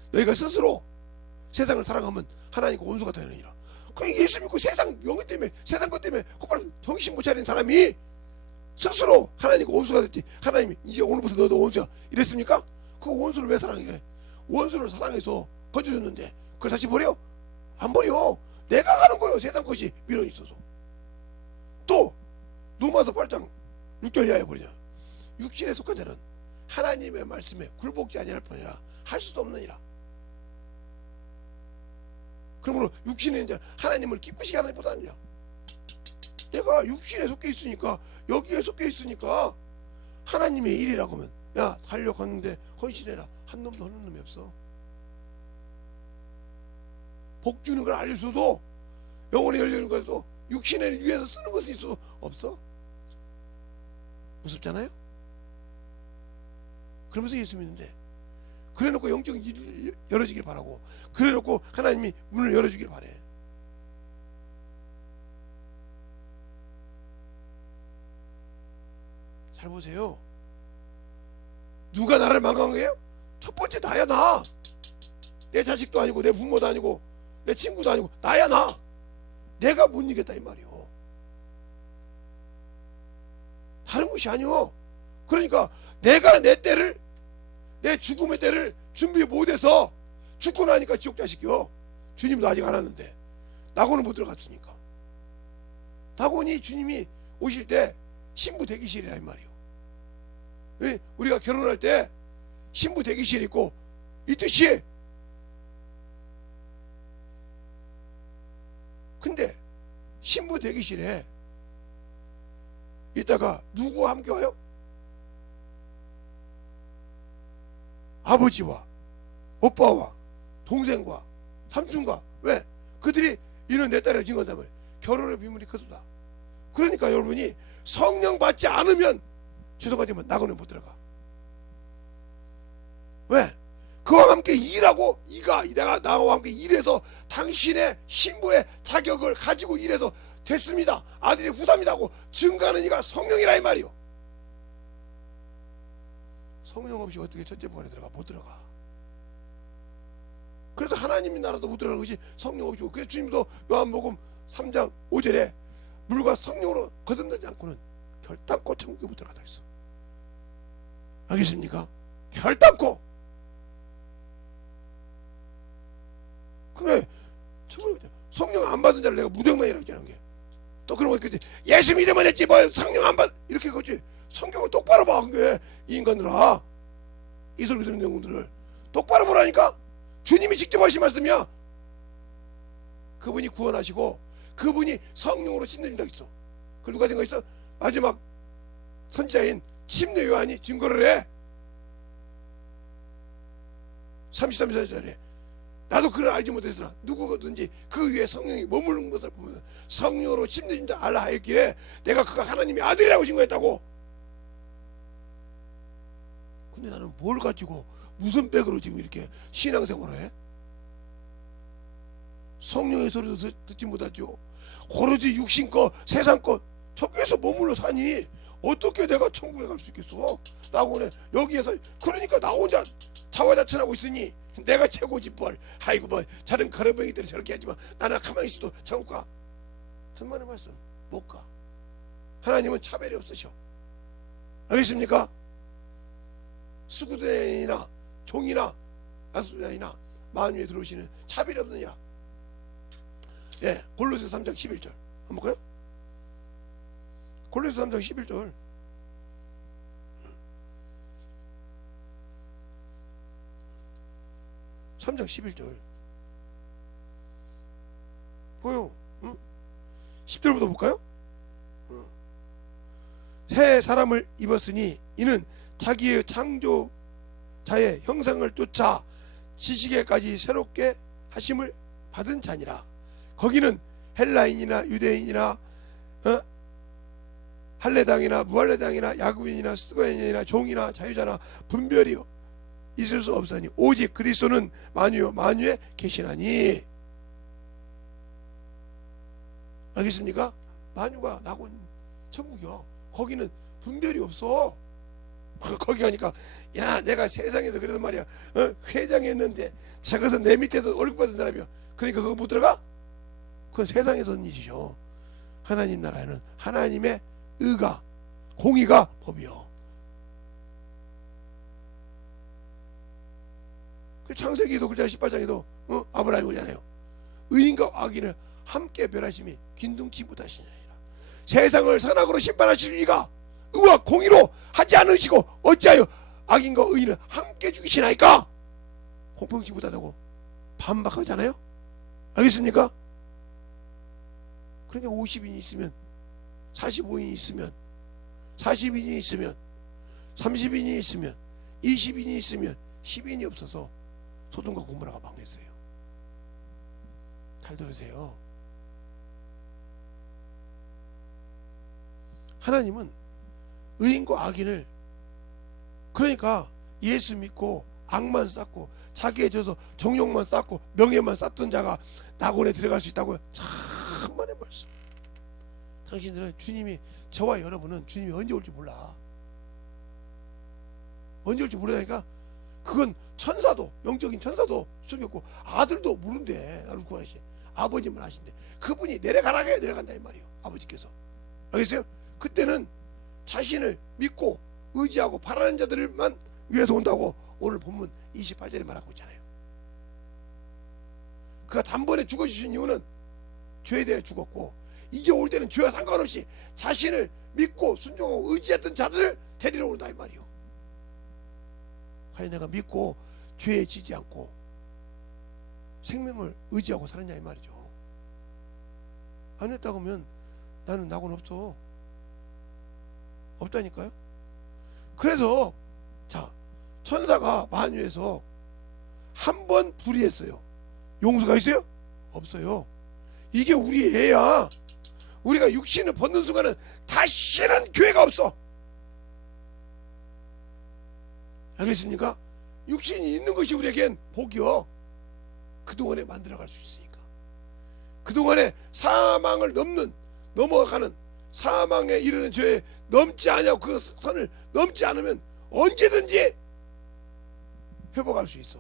너희가 스스로 세상을 사랑하면 하나님과 원수가 되느니라. 그 예수 믿고 세상 명예 때문에 세상 것 때문에 곧바로 정신 못 차리는 사람이 스스로 하나님과 원수가 됐지. 하나님이 이제 오늘부터 너도 원수야 이랬습니까? 그 원수를 왜 사랑해? 원수를 사랑해서 건져줬는데 그걸 다시 버려? 안 버려. 내가 가는 거예요. 세상 것이 미련이 있어서. 또 로마서 8장 6절 이하에 보냐, 육신에 속한 자는 하나님의 말씀에 굴복지 아니할 뿐이라 할 수도 없느니라. 그러므로 육신에 있는 자는 하나님을 기쁘시게 하는 보다는요, 내가 육신에 속해 있으니까, 여기에 속해 있으니까 하나님의 일이라고 하면, 야 달려갔는데 헌신해라, 한 놈도 하는 놈이 없어. 복 주는 걸 알려줘도, 영혼이 열리는 것도 육신을 위해서 쓰는 것이 있어도 없어. 무섭잖아요. 그러면서 예수 믿는데, 그래놓고 영적 일이 열어지길 바라고, 그래놓고 하나님이 문을 열어주길 바래. 잘 보세요. 누가 나를 망각한 거예요? 첫 번째 나야. 나. 내 자식도 아니고 내 부모도 아니고 내 친구도 아니고 나야. 나. 내가 못 이겼다 이 말이요. 다른 것이 아니오. 그러니까 내가 내 때를, 내 죽음의 때를 준비 못해서 죽고 나니까 지옥 자식이요. 주님도 아직 안 왔는데 낙원은 못 들어갔으니까. 낙원이 주님이 오실 때 신부 대기실이라 이 말이요. 왜? 우리가 결혼할 때 신부 대기실 있고 이 뜻이. 근데 신부 대기실에 있다가 누구와 함께 와요? 아버지와 오빠와 동생과 삼촌과. 왜? 그들이 이런 내 딸을 증거한다면 결혼의 비밀이 크다. 그러니까 여러분이 성령 받지 않으면, 죄송하지만 낙원에 못 들어가. 왜? 그와 함께 일하고, 내가 나와 함께 일해서 당신의 신부의 자격을 가지고 일해서 됐습니다, 아들이 후사입니다 하고 증거하는 이가 성령이라 이 말이요. 성령 없이 어떻게 첫째 부활에 들어가? 못 들어가. 그래서 하나님의 나라도 못 들어가는 것이 성령 없이. 그래서 주님도 요한복음 3장 5절에 물과 성령으로 거듭나지 않고는 결단코 천국에 못 들어가다 했어. 알겠습니까? 결단코. 그래, 성령 안 받은 자를 내가 무정만이라고 하는 게. 또 그런 거 그지? 예수 믿으면 했지 뭐 성령 안 받, 이렇게 그지? 성경을 똑바로 봐. 그게 이 인간들아, 이 소리 듣는 영혼들을 똑바로 보라니까. 주님이 직접 하신 말씀이야. 그분이 구원하시고 그분이 성령으로 씻는다 했어. 그 누가 증거했어? 마지막 선지자인 침례 요한이 증거를 해. 33절에 나도 그를 알지 못했으나 누구든지 그 위에 성령이 머무르는 것을 보면 성령으로 씻는다 알라 하였기에 내가 그가 하나님의 아들이라고 증거했다고. 근데 나는 뭘 가지고 무슨 백으로 지금 이렇게 신앙생활을 해? 성령의 소리도 듣지 못하죠. 오로지 육신 거, 세상 거, 저기에서 머물러 사니 어떻게 내가 천국에 갈 수 있겠어? 라고 해. 여기에서. 그러니까 나 혼자 자화자찬하고 있으니 내가 최고지 뭘. 아이고 뭐 다른 거러뱅이들이 저렇게 하지만 나는 가만히 있어도 천국 가. 천만의 말씀 못 가. 하나님은 차별이 없으셔. 알겠습니까? 수구대이나 종이나 아수자이나 만유에 들어오시는 차별이 없느니라. 예, 골로새 3장 11절 한번 볼까요? 골로새 3장 11절. (3장 11절) 보여. 응? 10절부터 볼까요? 새 사람을 입었으니 이는 자기의 창조자의 형상을 쫓아 지식에까지 새롭게 하심을 받은 자니라. 거기는 헬라인이나 유대인이나 할례당이나 무할례당이나 야구인이나 스가인이나 종이나 자유자나 분별이 있을 수 없으니 오직 그리스도는 만유요 만유에 계시나니. 알겠습니까? 만유가 낙원 천국이요. 거기는 분별이 없어. 거기 가니까 야 내가 세상에서 그래도 말이야 회장했는데 저것은 내 밑에서 월급 받은 사람이야. 그러니까 그거 못 들어가? 그건 세상에서 하는 일이죠. 하나님 나라에는 하나님의 의가 공의가 법이요. 그 창세기도 글자 18장에도 아브라함이 오잖아요. 의인과 악인을 함께 멸하심이 긴둥치 못하시느니라. 세상을 선악으로 심판하실 이가 의와 공의로 하지 않으시고 어찌하여 악인과 의인을 함께 죽이시나이까? 공평치 못하다고 반박하잖아요. 알겠습니까? 그러니까 50인이 있으면 45인이 있으면 40인이 있으면 30인이 있으면 20인이 있으면 10인이 없어서 소돔과 고모라가 망했어요. 잘 들으세요. 하나님은 의인과 악인을, 그러니까 예수 믿고 악만 쌓고 자기에 져서 정욕만 쌓고 명예만 쌓던 자가 낙원에 들어갈 수 있다고요? 참만의 말씀. 당신들은 주님이, 저와 여러분은 주님이 언제 올지 몰라. 언제 올지 모르니까 그건 천사도, 영적인 천사도 숨겼고 아들도 모른대. 나를 구하시 아버지만 하신대. 그분이 내려가라고 해야 내려간다 이 말이에요. 아버지께서. 알겠어요? 그때는 자신을 믿고 의지하고 바라는 자들만 위에서 온다고 오늘 본문 28절에 말하고 있잖아요. 그가 단번에 죽어주신 이유는 죄에 대해 죽었고, 이제 올 때는 죄와 상관없이 자신을 믿고 순종하고 의지했던 자들을 데리러 온다 이 말이요. 과연 내가 믿고 죄에 지지 않고 생명을 의지하고 살았냐 이 말이죠. 안 했다고 하면 나는 낙원 없어. 없다니까요. 그래서 자, 천사가 만유에서 한 번 불의했어요. 용서가 있어요? 없어요. 이게 우리 애야. 우리가 육신을 벗는 순간은 다시는 교회가 없어. 알겠습니까? 육신이 있는 것이 우리에겐 복이요. 그동안에 만들어갈 수 있으니까. 그동안에 사망을 넘어가는 사망에 이르는 죄에 넘지 않냐고, 그 선을 넘지 않으면 언제든지 회복할 수 있어.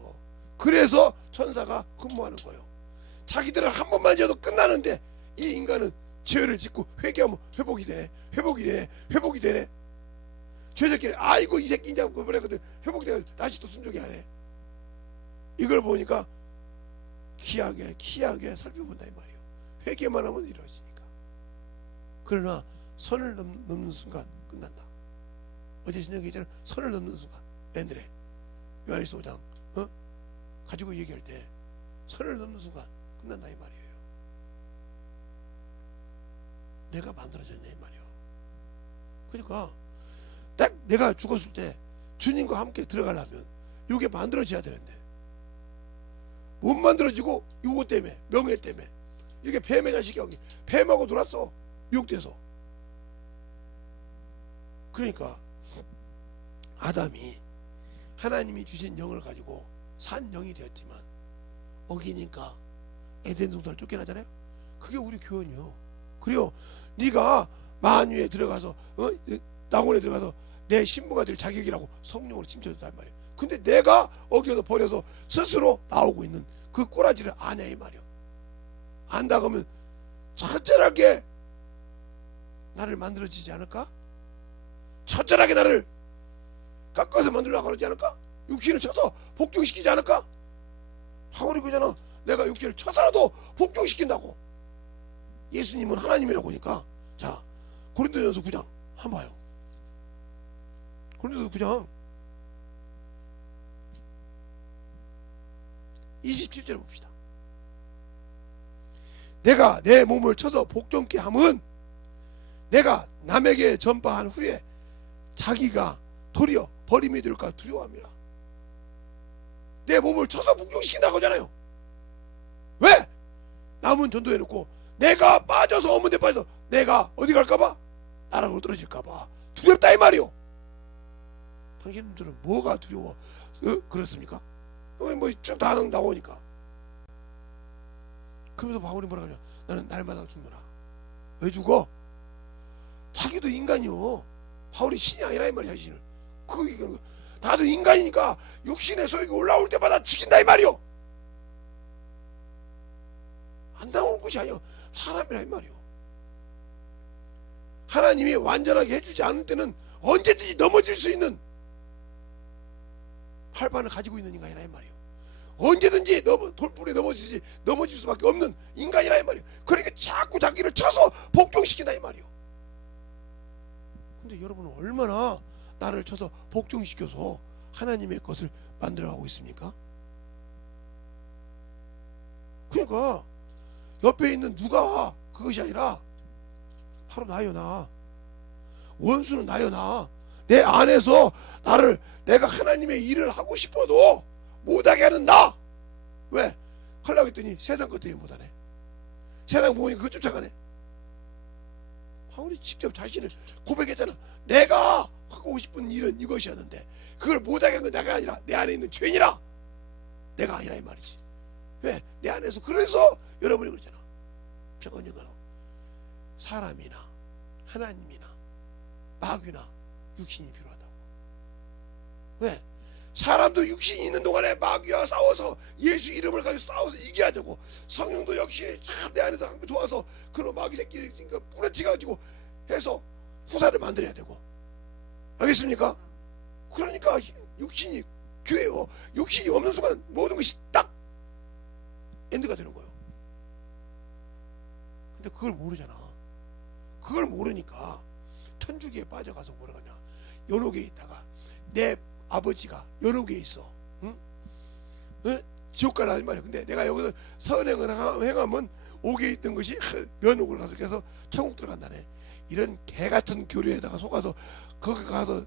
그래서 천사가 근무하는 거예요. 자기들은 한 번만 지어도 끝나는데 이 인간은 죄를 짓고 회개하면 회복이 되네. 회복이 되네. 죄새끼를 아이고 이 새끼 인자 그랬거든. 회복이 되고 다시 또 순종이 안 해. 이걸 보니까 기하게 살펴본다 이 말이에요. 회개만 하면 이루어지니까. 그러나 선을 넘는 순간 끝난다. 어제 신영 기자는 선을 넘는 순간, 옛날에 요한일서 5장 가지고 얘기할 때 선을 넘는 순간 끝난다 이 말이에요. 내가 만들어졌냐 이 말이에요. 그러니까 딱 내가 죽었을 때 주님과 함께 들어가려면 이게 만들어져야 되는데 못 만들어지고 이거 때문에, 명예 때문에, 이게 뱀의 자식이 여기 뱀하고 놀았어, 미혹돼서. 그러니까 아담이 하나님이 주신 영을 가지고 산 영이 되었지만 어기니까 에덴 동산을 쫓겨나잖아요. 그게 우리 교훈이요. 그래요. 네가 만유에 들어가서 낙원에 들어가서 내 신부가 될 자격이라고 성령으로 침체줬단 말이에요. 근데 내가 어겨서 버려서 스스로 나오고 있는 그 꼬라지를 아냐 이 말이에요. 안다 그러면 처절하게 나를 만들어지지 않을까? 처절하게 나를 깎아서 만들려고 그러지 않을까? 육신을 쳐서 복종시키지 않을까? 바울이 그잖아. 내가 육신을 쳐서라도 복종시킨다고. 예수님은 하나님이라고 하니까. 자, 고린도전서 9장 한번 봐요. 고린도전서 9장 27절 봅시다. 내가 내 몸을 쳐서 복종케 함은 내가 남에게 전파한 후에 자기가 도리어 버림이 될까 두려워합니다. 내 몸을 쳐서 복종시킨다고 하잖아요. 왜? 남은 전도해놓고 내가 빠져서 어머니 빠져서 내가 어디 갈까봐? 나락으로 떨어질까봐 두렵다 이 말이요. 당신들은 뭐가 두려워? 그렇습니까? 뭐 쭉 다 나오니까. 그러면서 바울이 뭐라 그러냐? 나는 날마다 죽노라. 왜 죽어? 자기도 인간이요. 바울이 신이 아니라 이 말이야. 신을 나도 인간이니까 육신의 소욕이 올라올 때마다 죽인다 이 말이요. 안 나온 것이 아니요. 사람이라 이 말이요. 하나님이 완전하게 해주지 않을 때는 언제든지 넘어질 수 있는 활반을 가지고 있는 인간이라 이 말이요. 언제든지 돌부리에 넘어질 수밖에 없는 인간이라 이 말이에요. 그러니까 자꾸 자기를 쳐서 복종시킨다 이 말이에요. 근데 여러분은 얼마나 나를 쳐서 복종시켜서 하나님의 것을 만들어가고 있습니까? 그러니까 옆에 있는 누가 그것이 아니라 바로 나요. 나 원수는 나요. 나 내 안에서 내가 하나님의 일을 하고 싶어도 못하게 하는 나. 왜? 하려고 했더니 세상 것 때문에 못하네. 세상 보니까 그거 쫓아가네. 바울이 직접 자신을 고백했잖아. 내가 하고 싶은 일은 이것이었는데 그걸 못하게 한 건 내가 아니라 내 안에 있는 죄인이라. 내가 아니라 이 말이지. 왜? 내 안에서. 그래서 여러분이 그러잖아. 평언영가로 사람이나 하나님이나 마귀나 육신이 필요하다고. 왜? 사람도 육신이 있는 동안에 마귀와 싸워서 예수 이름을 가지고 싸워서 이겨야 되고, 성령도 역시 참 내 안에서 함께 도와서 그런 마귀 새끼 뿌려치가지고 해서 후사를 만들어야 되고. 알겠습니까? 그러니까 육신이 교회요. 육신이 없는 순간 모든 것이 딱 엔드가 되는 거예요. 근데 그걸 모르잖아. 그걸 모르니까 천주교에 빠져가서 뭐라 하냐, 연옥에 있다가 내 아버지가 연옥에 있어. 응? 응? 지옥 가라는 말이야. 근데 내가 여기서 선행을 행하면 옥에 있던 것이 면옥으로 가서 계속 천국 들어간다네. 이런 개같은 교류에다가 속아서 거기 가서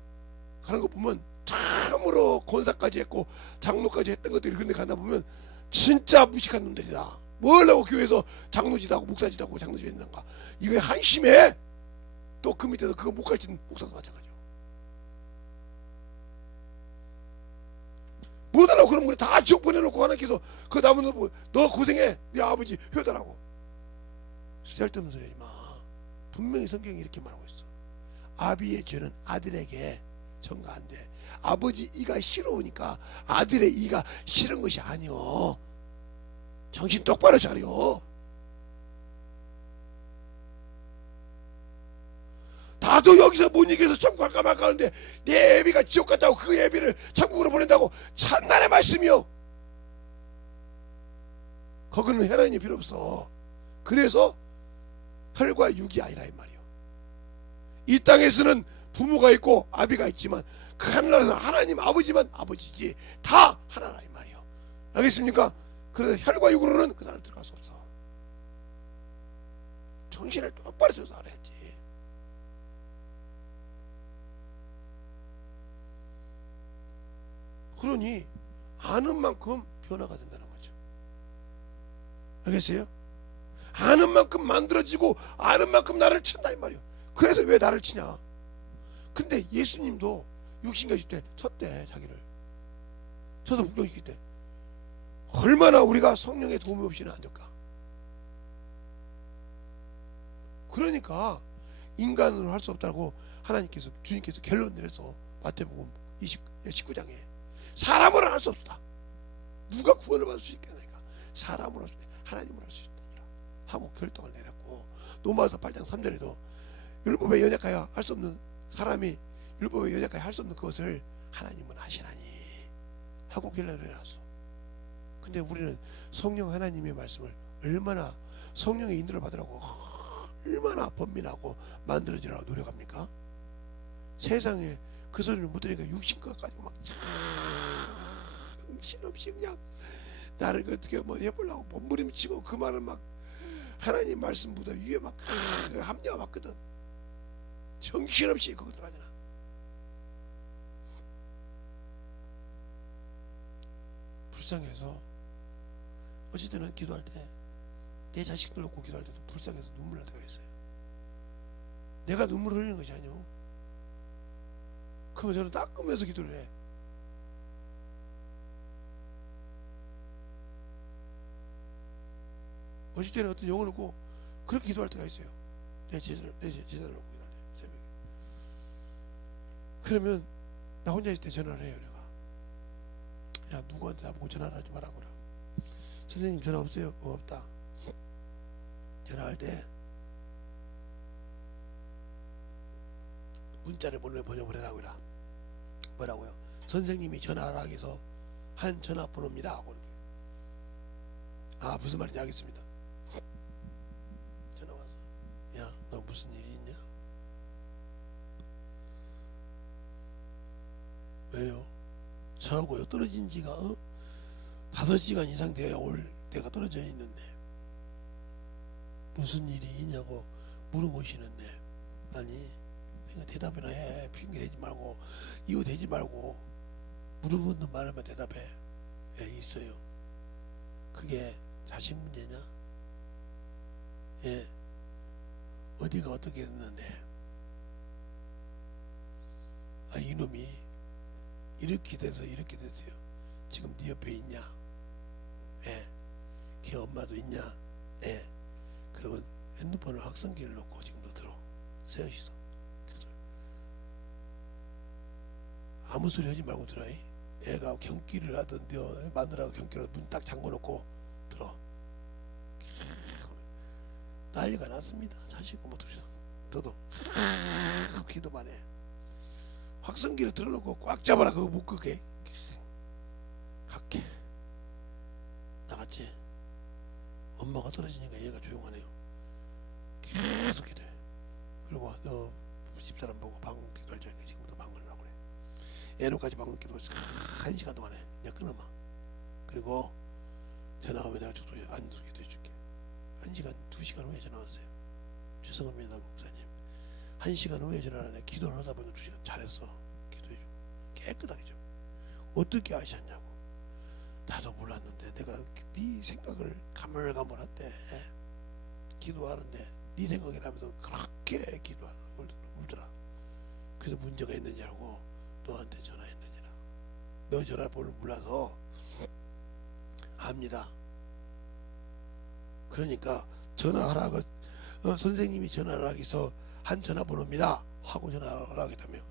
가는 거 보면 참으로 권사까지 했고 장로까지 했던 것들이 그런데 가다 보면 진짜 무식한 놈들이다. 뭘 하고 교회에서 장로지도 하고 목사지도 하고 장로지 했는가. 이거 한심해. 또 그 밑에서 그거 못 가르치는 목사도 마찬가지야. 못하라고 그러면 우리 다 지옥 보내놓고 하나님께서 그 남은 너 고생해. 네 아버지 효도라고. 쓸데없는 소리 하지 마. 분명히 성경이 이렇게 말하고 있어. 아비의 죄는 아들에게 전가 안 돼. 아버지 이가 싫어오니까 아들의 이가 싫은 것이 아니오. 정신 똑바로 차려. 나도 여기서 못 이겨서 천국 갈까 말까 하는데 내 애비가 지옥 갔다고 그 애비를 천국으로 보낸다고. 찬날의 말씀이요. 거기는 혈연이 필요 없어. 그래서 혈과 육이 아니라 이 말이요. 이 땅에서는 부모가 있고 아비가 있지만 그 하늘나라에서는 하나님 아버지만 아버지지 다 하나라 이 말이요. 알겠습니까? 그래서 혈과 육으로는 그 나라에 들어갈 수 없어. 정신을 똑바로 줘서 알아야지. 그러니 아는 만큼 변화가 된다는 거죠. 알겠어요? 아는 만큼 만들어지고 아는 만큼 나를 친다 이 말이요. 그래서 왜 나를 치냐. 근데 예수님도 육신 가실 때 쳤대. 자기를 쳐서 복종시킬 때 얼마나 우리가 성령의 도움이 없이는 안 될까. 그러니까 인간으로 할 수 없다고 하나님께서 주님께서 결론 내려서 마태복음 19장에 사람으로 할 수 없다. 누가 구원을 받을 수 있겠느냐. 사람으로 하나님으로 할 수 있다 하고 결정을 내렸고, 로마서 8장 3절에도 율법에 연약하여 할 수 없는 사람이 율법에 연약하여 할 수 없는 그것을 하나님은 하시나니 하고 결론을 내놨어. 근데 우리는 성령 하나님의 말씀을 얼마나 성령의 인도를 받으라고 얼마나 번민하고 만들어지라고 노력합니까? 세상에 그 소리를 못 들으니까 육신껏 가지고 막 정신없이 그냥 나를 어떻게 뭐 해보려고 몸부림치고 그 말은 막 하나님 말씀보다 위에 막 합리화 맞거든. 정신없이 그거 들어가잖아. 불쌍해서 어쨌든 기도할 때 내 자식들 놓고 기도할 때도 불쌍해서 눈물 날 때가 있어요. 내가 눈물을 흘리는 것이 아니오. 그러면 저는 닦으면서 기도를 해. 어쩔 때는 어떤 영혼을 놓고 그렇게 기도할 때가 있어요. 내 제자를 놓고 기도할 때 새벽에. 그러면 나 혼자 있을 때 전화를 해요. 내가 야 누구한테 나보고 전화를 하지 말라고 그래. 선생님 전화 없어요? 없다. 전화할 때 문자를 번역을 해라고. 뭐라고요? 선생님이 전화하기 위해서 한 전화번호입니다 하고. 아, 무슨 말인지 알겠습니다. 전화 와서, 야, 너 무슨 일이 있냐? 왜요? 저하고요 떨어진 지가 5시간 이상 되어야 올 때가 떨어져 있는데 무슨 일이 있냐고 물어보시는데, 아니 그러니까 대답이나 해. 핑계 대지 말고 이유 대지 말고 물어보는 말만 대답해. 예, 있어요. 그게 자식 문제냐? 예, 어디가 어떻게 됐는데, 아, 이놈이 이렇게 돼서 이렇게 됐어요. 지금 네 옆에 있냐? 예, 걔 엄마도 있냐? 예, 그러면 핸드폰을 확성기를 놓고 지금도 들어. 셋이서 아무 소리 하지 말고 들어. 애가 경기를 하던 마누라가 경기를 문 딱 잠궈놓고 들어. 난리가 났습니다. 사실 뭐 너도 기도만 해. 확성기를 들어놓고 꽉 잡아라. 그거 못 끄게. 갈게. 나갔지. 엄마가 떨어지니까 얘가 조용하네요. 계속 기도해. 그리고 너 집사람 보고 방귀 걸자니까 지금부터 방귀를 하고 그래. 애노까지 방귀도 1시간 동안 해. 내가 끊어마. 그리고 전화 오면 내가 죽도록 안수 기도해 줄게. 1시간 2시간 후에 전화 왔어요. 죄송합니다 목사님, 1시간 후에 전화를 내 기도를 하다 보니까 2시간 잘했어. 기도해 주고 깨끗하게 좀. 어떻게 아셨냐고. 나도 몰랐는데 내가 네 생각을 가물가물한데 기도하는데 네 생각이 나면서 그렇게 기도하고 울더라. 그래서 문제가 있는지 알고 너한테 전화했느니라. 너 전화번호를 몰라서 압니다. 그러니까 전화하라고 선생님이 전화를 하기서 한 전화번호입니다 하고 전화를 하게 되면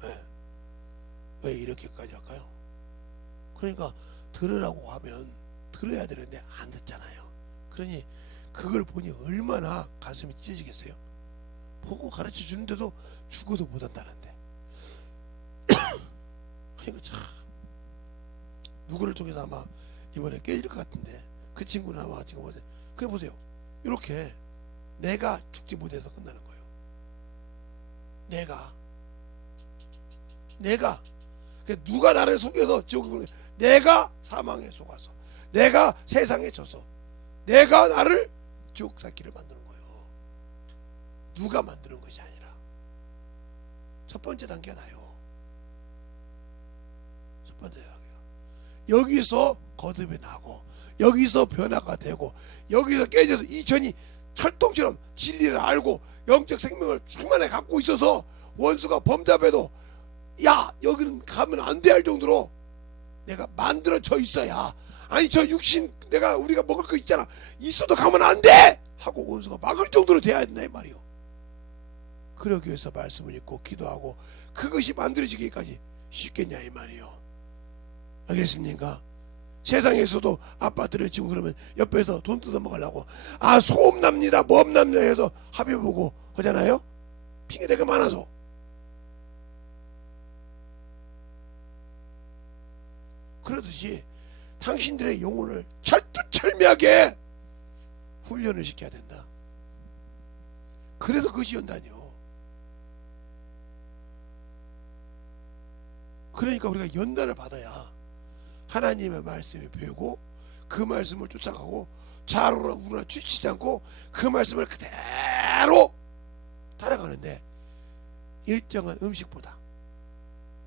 왜 이렇게까지 할까요? 그러니까 들으라고 하면 들어야 되는데 안 듣잖아요. 그러니 그걸 보니 얼마나 가슴이 찢어지겠어요. 보고 가르쳐 주는데도 죽어도 못한다는데. 그러니까 참 누구를 통해서 아마 이번에 깨질 것 같은데, 그 친구는 아마 지금 어제 그래 보세요. 이렇게 내가 죽지 못해서 끝나는 거예요. 내가 그러니까 누가 나를 속여서 지옥에, 내가 사망에 속아서, 내가 세상에 져서, 내가 나를 지옥 살기를 만드는 거예요. 누가 만드는 것이 아니라. 첫 번째 단계가 나요. 첫 번째 단계가 여기서 거듭이 나고, 여기서 변화가 되고, 여기서 깨져서 이천이 철통처럼 진리를 알고 영적 생명을 충만히 갖고 있어서 원수가 범접해도 야 여기는 가면 안 돼 할 정도로 내가 만들어져 있어야, 아니 저 육신 내가 우리가 먹을 거 있잖아 있어도 가면 안 돼 하고 원수가 막을 정도로 돼야 된다 이 말이요. 그러기 위해서 말씀을 읽고 기도하고 그것이 만들어지기까지 쉽겠냐 이 말이요. 알겠습니까? 세상에서도 아파트를 지고 그러면 옆에서 돈 뜯어 먹으려고 소음납니다 뭐업납니다 해서 합의보고 하잖아요. 핑계대가 많아서. 그러듯이 당신들의 영혼을 철두철미하게 훈련을 시켜야 된다. 그래서 그것이 연단이요. 그러니까 우리가 연단을 받아야 하나님의 말씀이 배우고 그 말씀을 쫓아가고 좌로나 우로나 치지 않고 그 말씀을 그대로 따라가는데, 일정한 음식보다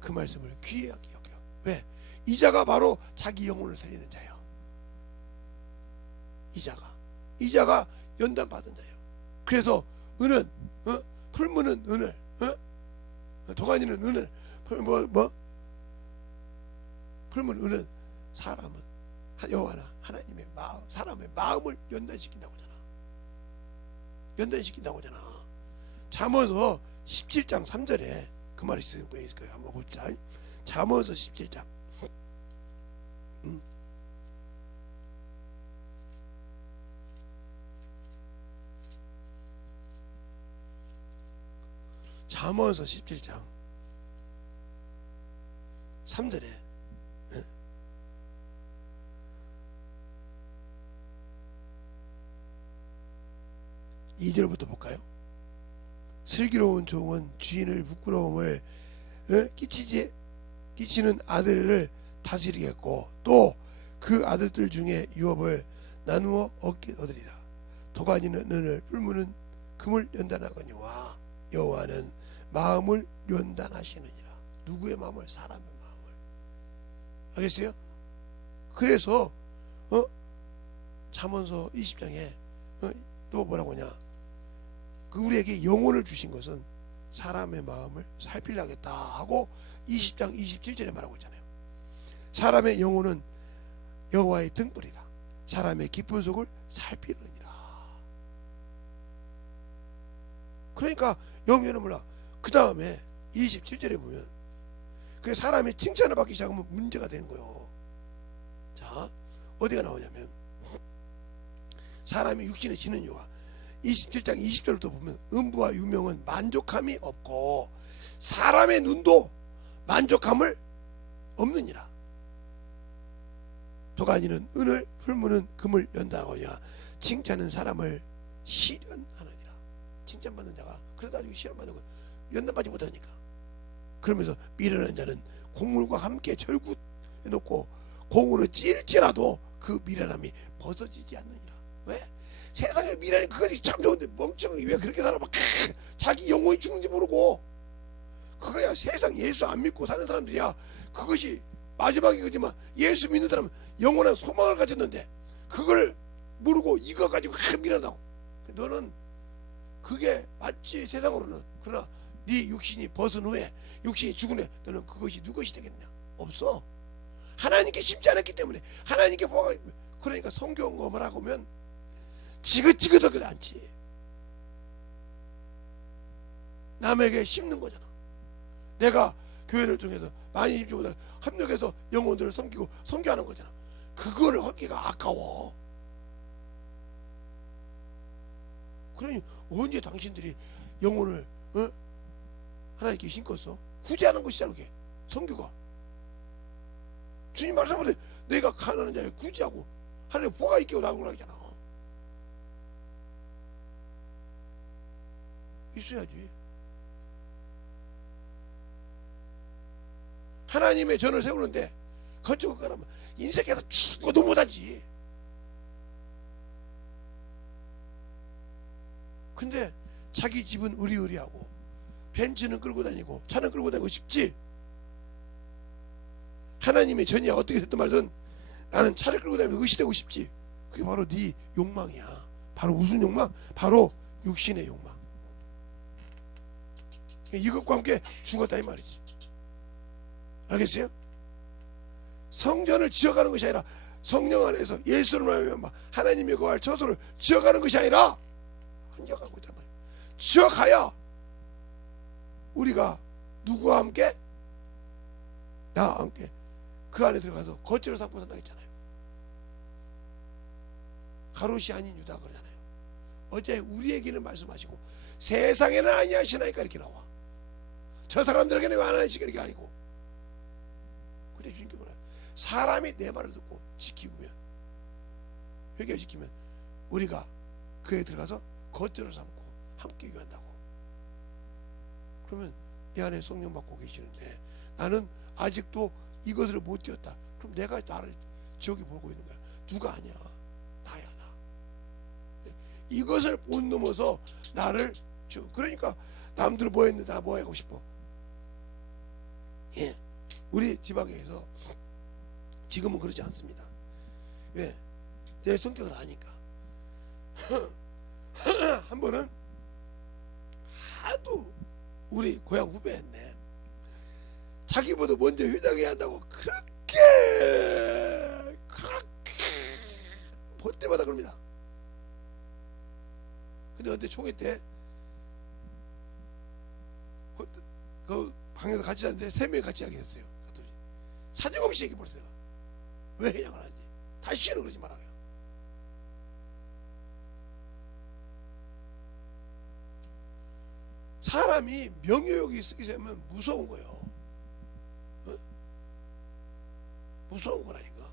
그 말씀을 귀하게 여겨. 왜? 이자가 바로 자기 영혼을 살리는 자예요. 이자가 연단 받은 자예요. 그래서 은은 풀무는 은을, 도가니는 은을, 풀무는 은은 사람은 여호와나 하나님의 마음, 사람의 마음을 연단시킨다고 하잖아. 연단시킨다고 하잖아. 잠언서 17장 3절에 그 말이 있을 거예요. 한번 봅시다. 잠언서 17장. 잠언서 17장 3절에 2절부터 볼까요? 슬기로운 종은 주인을 부끄러움을 끼치는 아들을 다스리겠고 또 그 아들들 중에 유업을 나누어 얻으리라. 도가니는 은을 풀무는 금을 연단하거니와 여호와는 마음을 연단하시느니라. 누구의 마음을? 사람의 마음을. 알겠어요? 그래서 잠언서 20장에 또 뭐라고 하냐, 그 우리에게 영혼을 주신 것은 사람의 마음을 살피려겠다 하고 20장 27절에 말하고 있잖아요. 사람의 영혼은 여호와의 등불이라. 사람의 깊은 속을 살피느니라. 그러니까 영혼은 몰라. 그 다음에 27절에 보면 그 사람이 칭찬을 받기 시작하면 문제가 되는 거예요. 자, 어디가 나오냐면 사람이 육신에 지는 이유가 27장 20절부터 보면 음부와 유명은 만족함이 없고 사람의 눈도 만족함을 없느니라. 도가니는 은을 풀무는 금을 연다하거냐 칭찬은 사람을 시련하느니라. 칭찬받는 자가 그러다 나중에 시련받는 건 연단받지 못하니까. 그러면서 미련한 자는 곡물과 함께 절구해 놓고 공으로 찔지라도 그 미련함이 벗어지지 않느니라. 왜? 세상에 미련이 그것이 참 좋은데 멍청이 왜 그렇게 살아? 막 자기 영혼이 죽는지 모르고. 그거야 세상 예수 안 믿고 사는 사람들이야. 그것이 마지막이거지만 예수 믿는 사람은 영원한 소망을 가졌는데 그걸 모르고 이거 가지고 미련하고. 너는 그게 맞지 세상으로는. 그러나 네 육신이 벗은 후에 육신이 죽은 후에 너는 그것이 누구것이 되겠냐? 없어. 하나님께 심지 않았기 때문에 하나님께 뭐가. 그러니까 성경을 하고 오면 지긋지긋하게 않지. 남에게 심는 거잖아. 내가 교회를 통해서 많이 심지보다 협력해서 영혼들을 섬기고 선교하는 거잖아. 그거를 하기가 아까워. 그러니 언제 당신들이 영혼을 하나님께 심었어? 구제하는 것이잖아. 그게 선교가. 주님 말씀하되 내가 가난한 자를 구제하고 하나님 보가 있게 나오고 하잖아. 있어야지. 하나님의 전을 세우는데 건축을 가라면 인생에서 죽어도 못하지. 근데 자기 집은 의리의리하고 벤츠는 끌고 다니고 차는 끌고 다니고 싶지. 하나님의 전이야 어떻게 됐든 말든 나는 차를 끌고 다니면서 의시되고 싶지. 그게 바로 네 욕망이야. 바로 무슨 욕망? 바로 육신의 욕망. 이것과 함께 죽었다 이 말이지. 알겠어요? 성전을 지어가는 것이 아니라 성령 안에서 예수를 말하면 하나님의 거할 처소를 지어가는 것이 아니라 흔적하고 있단 말이에요. 지어가야 우리가 누구와 함께? 나와 함께 그 안에 들어가서 거처를 삼고 산다 했잖아요. 가롯이 아닌 유다 그러잖아요. 어제 우리에게는 말씀하시고 세상에는 아니하시나이까 이렇게 나와. 저 사람들에게는 왜 안 하시니까 이게 아니고. 근데 주님께 뭐라? 사람이 내 말을 듣고 지키면 회개지키면 우리가 그에 들어가서 거처를 삼고 함께 유한다고. 그러면 내 안에 성령 받고 계시는데 나는 아직도 이것을 못 띄었다. 그럼 내가 나를 지옥에 보고 있는 거야. 누가 아니야? 나야 나. 이것을 못 넘어서 나를 그러니까 남들 뭐 했는데 나 뭐 하고 싶어. 예, 우리 지방에서 지금은 그렇지 않습니다. 왜? 내 성격을 아니까. 한 번은 하도 우리 고향 후배였네. 자기보다 먼저 휴장해야 한다고 그렇게 볼 때마다 그럽니다. 근데 어때 총회 때 그 방에서 같이 잤는데 3명이 같이 하게 했어요. 사정없이 얘기해버렸어요. 왜 회장을 하는지. 다시는 그러지 말아요. 사람이 명예욕이 쓰기 시작하면 무서운 거예요. 어? 무서운 거라니까.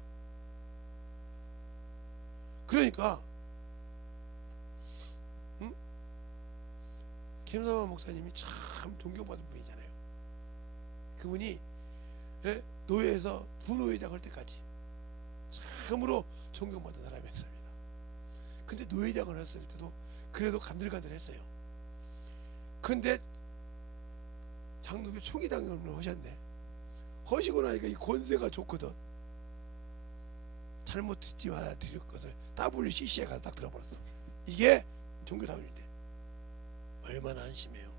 그러니까 김성환 목사님이 참 존경받은 분이잖아요. 그분이 노예에서 부노회장 할 때까지 참으로 존경받은 사람이었습니다. 근데 노회장을 했을 때도 그래도 간들간들했어요. 근데 장로교 총회장을 하셨네. 하시고 나니까 이 권세가 좋거든. 잘못 듣지 말아야 드릴 것을 WCC에 가서 딱 들어버렸어. 이게 종교다운인데 얼마나 안심해요.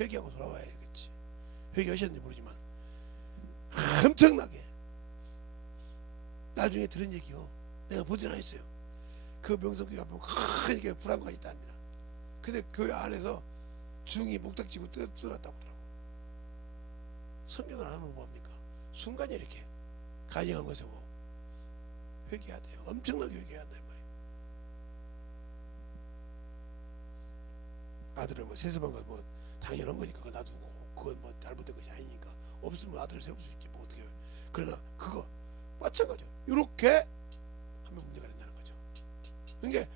회개하고 돌아와야 되겠지. 회개하셨는지 모르지만 엄청나게 나중에 들은 얘기요. 내가 보진 않았어요. 그 명성교회 앞에 크게 불안관이 있답니다. 근데 교회 안에서 중이 목탁지고 뜯어놨다고 하더라고. 성경을 안 하면 뭐합니까? 순간에 이렇게 가증한 것에 뭐 회개해야 돼요. 엄청나게 회개해야 한단 말이에요. 아들을 뭐 세습한 건 뭐 당연한 거니까 그거 놔두고 그건 뭐 잘못된 것이 아니니까 없으면 아들을 세울 수 있지 뭐 어떻게 해요. 그러나 그거 마찬가지요. 이렇게 하면 문제가 된다는 거죠. 그러니까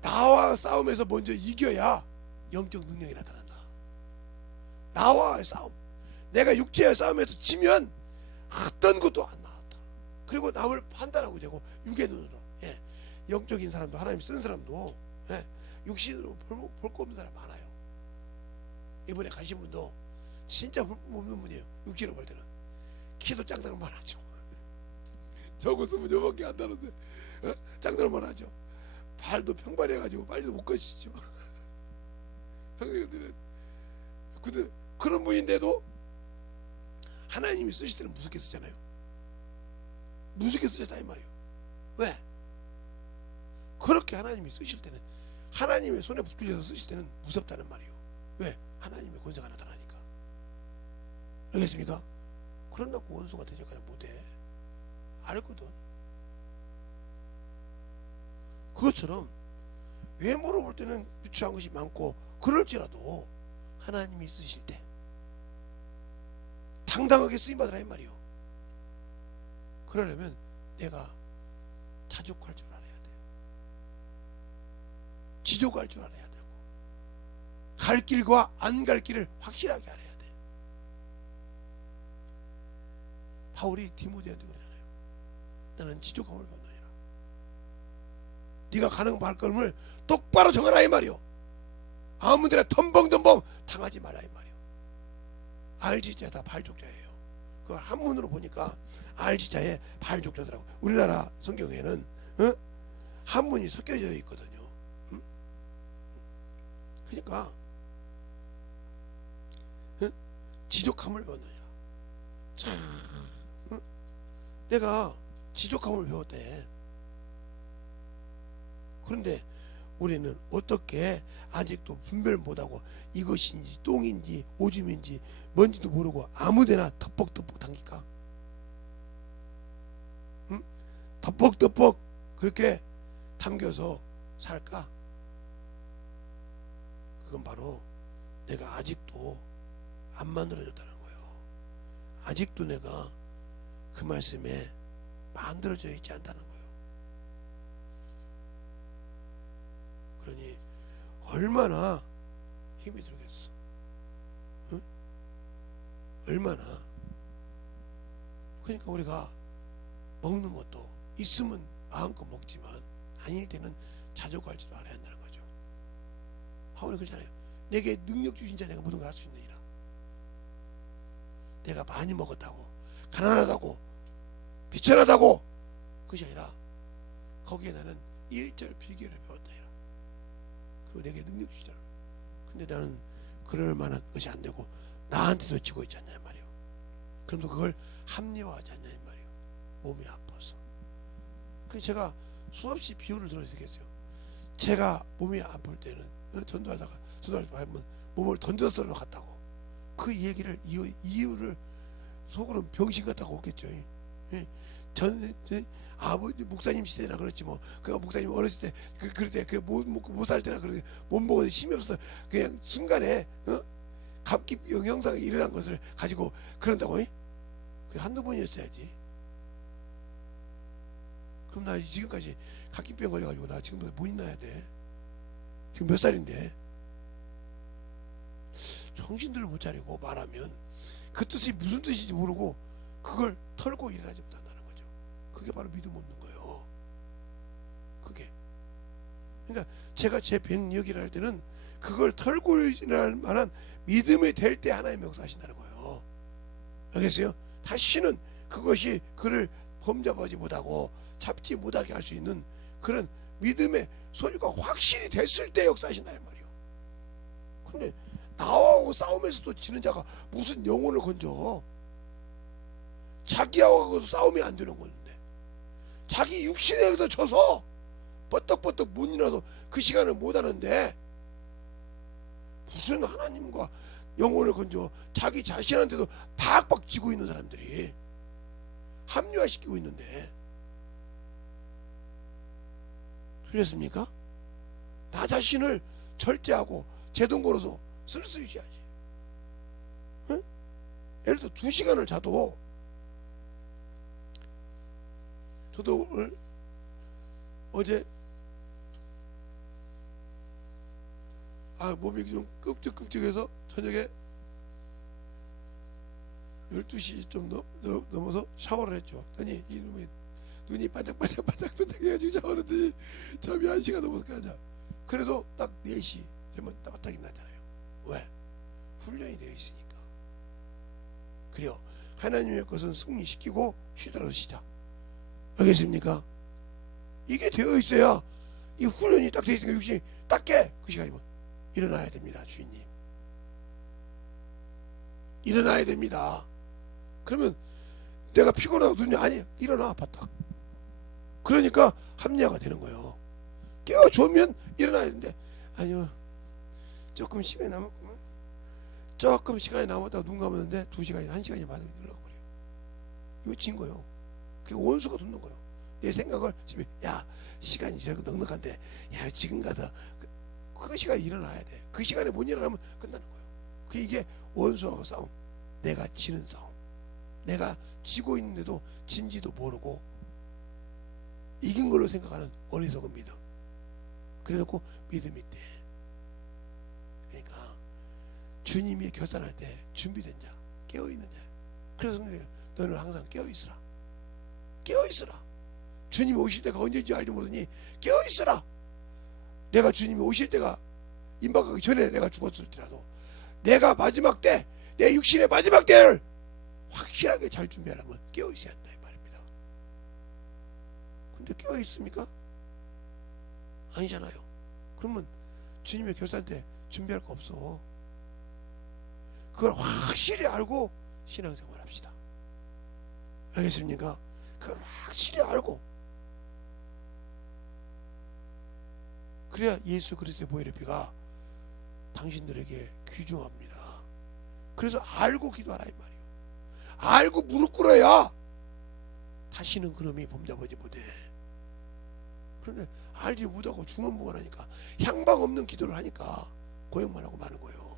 나와 싸움에서 먼저 이겨야 영적 능력이 나타난다. 나와의 싸움. 내가 육체의 싸움에서 지면 어떤 것도 안 나왔다. 그리고 남을 판단하고 되고 육의 눈으로 영적인 사람도 하나님 쓰는 사람도 육신으로 볼 거 없는 사람 많아요. 이번에 가신 분도 진짜 볼 거 없는 분이에요. 육신으로 볼 때는 키도 짱짱만 하죠. 저거 쓰면 요밖에 안 나는데 짱짱만 하죠. 발도 평발해가지고 빨리도 못 걷시죠. 평생들은 근데 그런 분인데도 하나님이 쓰실 때는 무섭게 쓰잖아요. 무섭게 쓰셨다 이 말이에요. 왜? 그렇게 하나님이 쓰실 때는 하나님의 손에 붙들려서 쓰실 때는 무섭다는 말이에요. 왜? 하나님의 권세가 나타나니까. 알겠습니까? 그런다고 원수가 되지까지 못해. 알거든. 그것처럼 외모로 볼 때는 유추한 것이 많고 그럴지라도 하나님이 쓰실 때 당당하게 쓰임받으라 이 말이요. 그러려면 내가 자족할 줄 알아야 돼. 지족할 줄 알아야 되고 갈 길과 안 갈 길을 확실하게 알아야 돼. 바울이 디모데한테 그러잖아요. 나는 지족함을 받느니라. 네가 가는 발걸음을 똑바로 정하라 이 말이요. 아무데나 덤벙덤벙 당하지 말라 이 말이요. 알지자다 발족자예요. 그 한문으로 보니까 알지자의 발족자더라고. 우리나라 성경에는 한문이 섞여져 있거든요. 그러니까 지족함을 배웠느니라. 참 내가 지족함을 배웠대. 그런데 우리는 어떻게 아직도 분별 못하고 이것인지 똥인지 오줌인지 뭔지도 모르고 아무데나 덮벅덮벅 당길까? 응? 덮벅덮벅 그렇게 담겨서 살까? 그건 바로 내가 아직도 안 만들어졌다는 거예요. 아직도 내가 그 말씀에 만들어져 있지 않다는 거예요. 그러니 얼마나 힘이 들겠어. 응? 얼마나. 그러니까 우리가 먹는 것도 있으면 마음껏 먹지만 아닐 때는 자족할 줄도 알아야 한다는 거죠. 바울이 그러잖아요. 내게 능력 주신 자 내가 모든 걸 할 수 있느니라. 내가 많이 먹었다고 가난하다고 비천하다고 그것이 아니라 거기에 나는 1절 비결을 배웠다니라. 그리고 내게 능력 주시더라. 근데 나는 그럴 만한 것이 안 되고 나한테도 지고 있지 않냐 말이요. 그럼도 그걸 합리화하지 않냐 말이요. 몸이 아파서. 그래서 제가 수없이 비유를 들어주겠어요. 제가 몸이 아플 때는 전도하다가 하면 몸을 던져서로 갔다고. 그 얘기를 이유를 속으로 병신 같다고 했겠죠. 아버지 목사님 시대나 그렇지 뭐. 그가 목사님 어렸을 때 그럴 때 그 못 살 때나 그렇게 못 먹어서 힘이 없어 그냥 순간에 갑기병 형사가 일어난 것을 가지고 그런다고. 그 한두 번이었어야지. 그럼 나 지금까지 각기병 걸려가지고 나 지금부터 못 일어나야 돼. 지금 몇 살인데 정신들을 못 차리고 말하면 그 뜻이 무슨 뜻인지 모르고 그걸 털고 일어나지 못한다는 거죠. 그게 바로 믿음 없는 거예요. 그게. 그러니까 제가 제 병력이라 할 때는 그걸 털고 일어날 만한 믿음이 될 때 하나님 역사하신다는 거예요. 알겠어요? 다시는 그것이 그를 범접하지 못하고 잡지 못하게 할 수 있는 그런 믿음의 소리가 확실히 됐을 때 역사하신다는 말이에요. 근데 나하고 싸움에서도 지는 자가 무슨 영혼을 건져? 자기하고 싸움이 안 되는 건데 자기 육신에도 져서 뻗떡뻗떡 못 일어나서 그 시간을 못 하는데 무슨 하나님과 영혼을 건져 자기 자신한테도 박박 지고 있는 사람들이 합리화시키고 있는데 틀렸습니까? 나 자신을 절제하고 제 돈 걸어서 쓸 수 있어야지. 응? 예를 들어 2시간을 자도 저도 오늘 어제 몸이 좀 끔찍끔찍해서 저녁에 12시 좀 넘어서 샤워를 했죠. 아니 이놈의 눈이 반짝반짝 해가지고 샤워하는데 잠이 1시간 넘어서 가자. 그래도 딱 4시 되면 따박딱 일어나잖아요. 왜? 훈련이 되어 있으니까. 그래요. 하나님의 것은 승리시키고 쉬더라도 쉬자. 알겠습니까? 이게 되어 있어야 이 훈련이 딱 되어 있으니까 육신이 딱 깨. 그 시간이면 일어나야 됩니다. 주인님 일어나야 됩니다. 그러면 내가 피곤하고 눈이 아니 일어나 바딱. 그러니까 합리화가 되는 거예요. 깨워주면 일어나야 되는데 아니요 조금 시간이 남았구만. 조금 시간이 남았다고 눈 감았는데 2시간이 1시간이 반응이 흘러가버려요. 이거 진 거예요. 그게 원수가 돕는 거예요. 내 생각을 집에 야 시간이 저렇게 넉넉한데 야 지금 가서 그 시간에 일어나야 돼. 그 시간에 못 일어나면 끝나는 거예요. 그 이게 원수하고 싸움. 내가 지는 싸움. 내가 지고 있는데도 진지도 모르고 이긴 걸로 생각하는 어리석은 믿음. 그래놓고 믿음이 있대. 그러니까 주님이 결산할 때 준비된 자, 깨어있는 자. 그래서 너는 항상 깨어있으라. 깨어있으라. 주님이 오실 때가 언제인지 알지 모르니 깨어있으라. 내가 주님이 오실 때가 임박하기 전에 내가 죽었을지라도 내가 마지막 때, 내 육신의 마지막 때를 확실하게 잘 준비하려면 깨어있어야 한다 이 말입니다. 근데 깨어있습니까? 아니잖아요. 그러면 주님의 결산 때 준비할 거 없어. 그걸 확실히 알고 신앙생활 합시다. 알겠습니까? 그걸 확실히 알고 그래야 예수 그리스도의 보혈의 피가 당신들에게 귀중합니다. 그래서 알고 기도하라 이 말이에요. 알고 무릎 꿇어야 다시는 그놈이 범접하지 못해. 그런데 알지 못하고 중언부언하니까 향방 없는 기도를 하니까 고역만 하고 마는 거예요.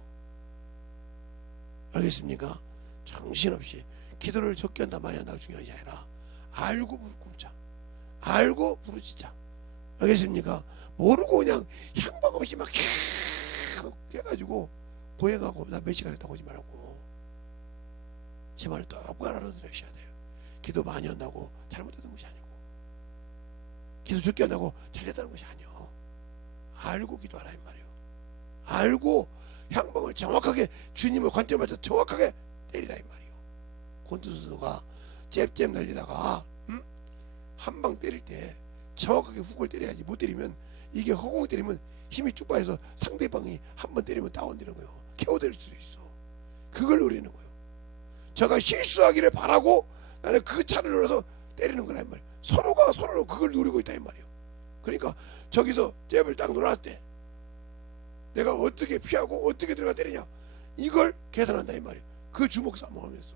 알겠습니까? 정신없이 기도를 적게 한다 많이 한다가 중요한 게 아니라 알고 무릎 꿇자. 알고 부르짖자. 알겠습니까? 모르고 그냥 향방 없이 막 깨가지고 고행하고 나 몇 시간 했다고 하지 말고 제 말을 똑바로 알아들으셔야 돼요. 기도 많이 한다고 잘못되는 것이 아니고 기도 적게 한다고 잘됐다는 것이 아니요. 알고 기도하라 이 말이에요. 알고 향방을 정확하게 주님을 관점에서 정확하게 때리라 이 말이에요. 권투선수가 잽잽 날리다가 한 방 때릴 때 정확하게 훅을 때려야지. 못 때리면 이게 허공을 때리면 힘이 쭉 빠져서 상대방이 한 번 때리면 다운되는 거예요. KO될 수도 있어. 그걸 노리는 거예요. 제가 실수하기를 바라고 나는 그 차를 노려서 때리는 거란 말이에요. 서로가 서로 그걸 노리고 있다 이 말이에요. 그러니까 저기서 잽을 딱 놀았을 때 내가 어떻게 피하고 어떻게 들어가 때리냐 이걸 계산한다 이 말이에요. 그 주먹 싸움하면서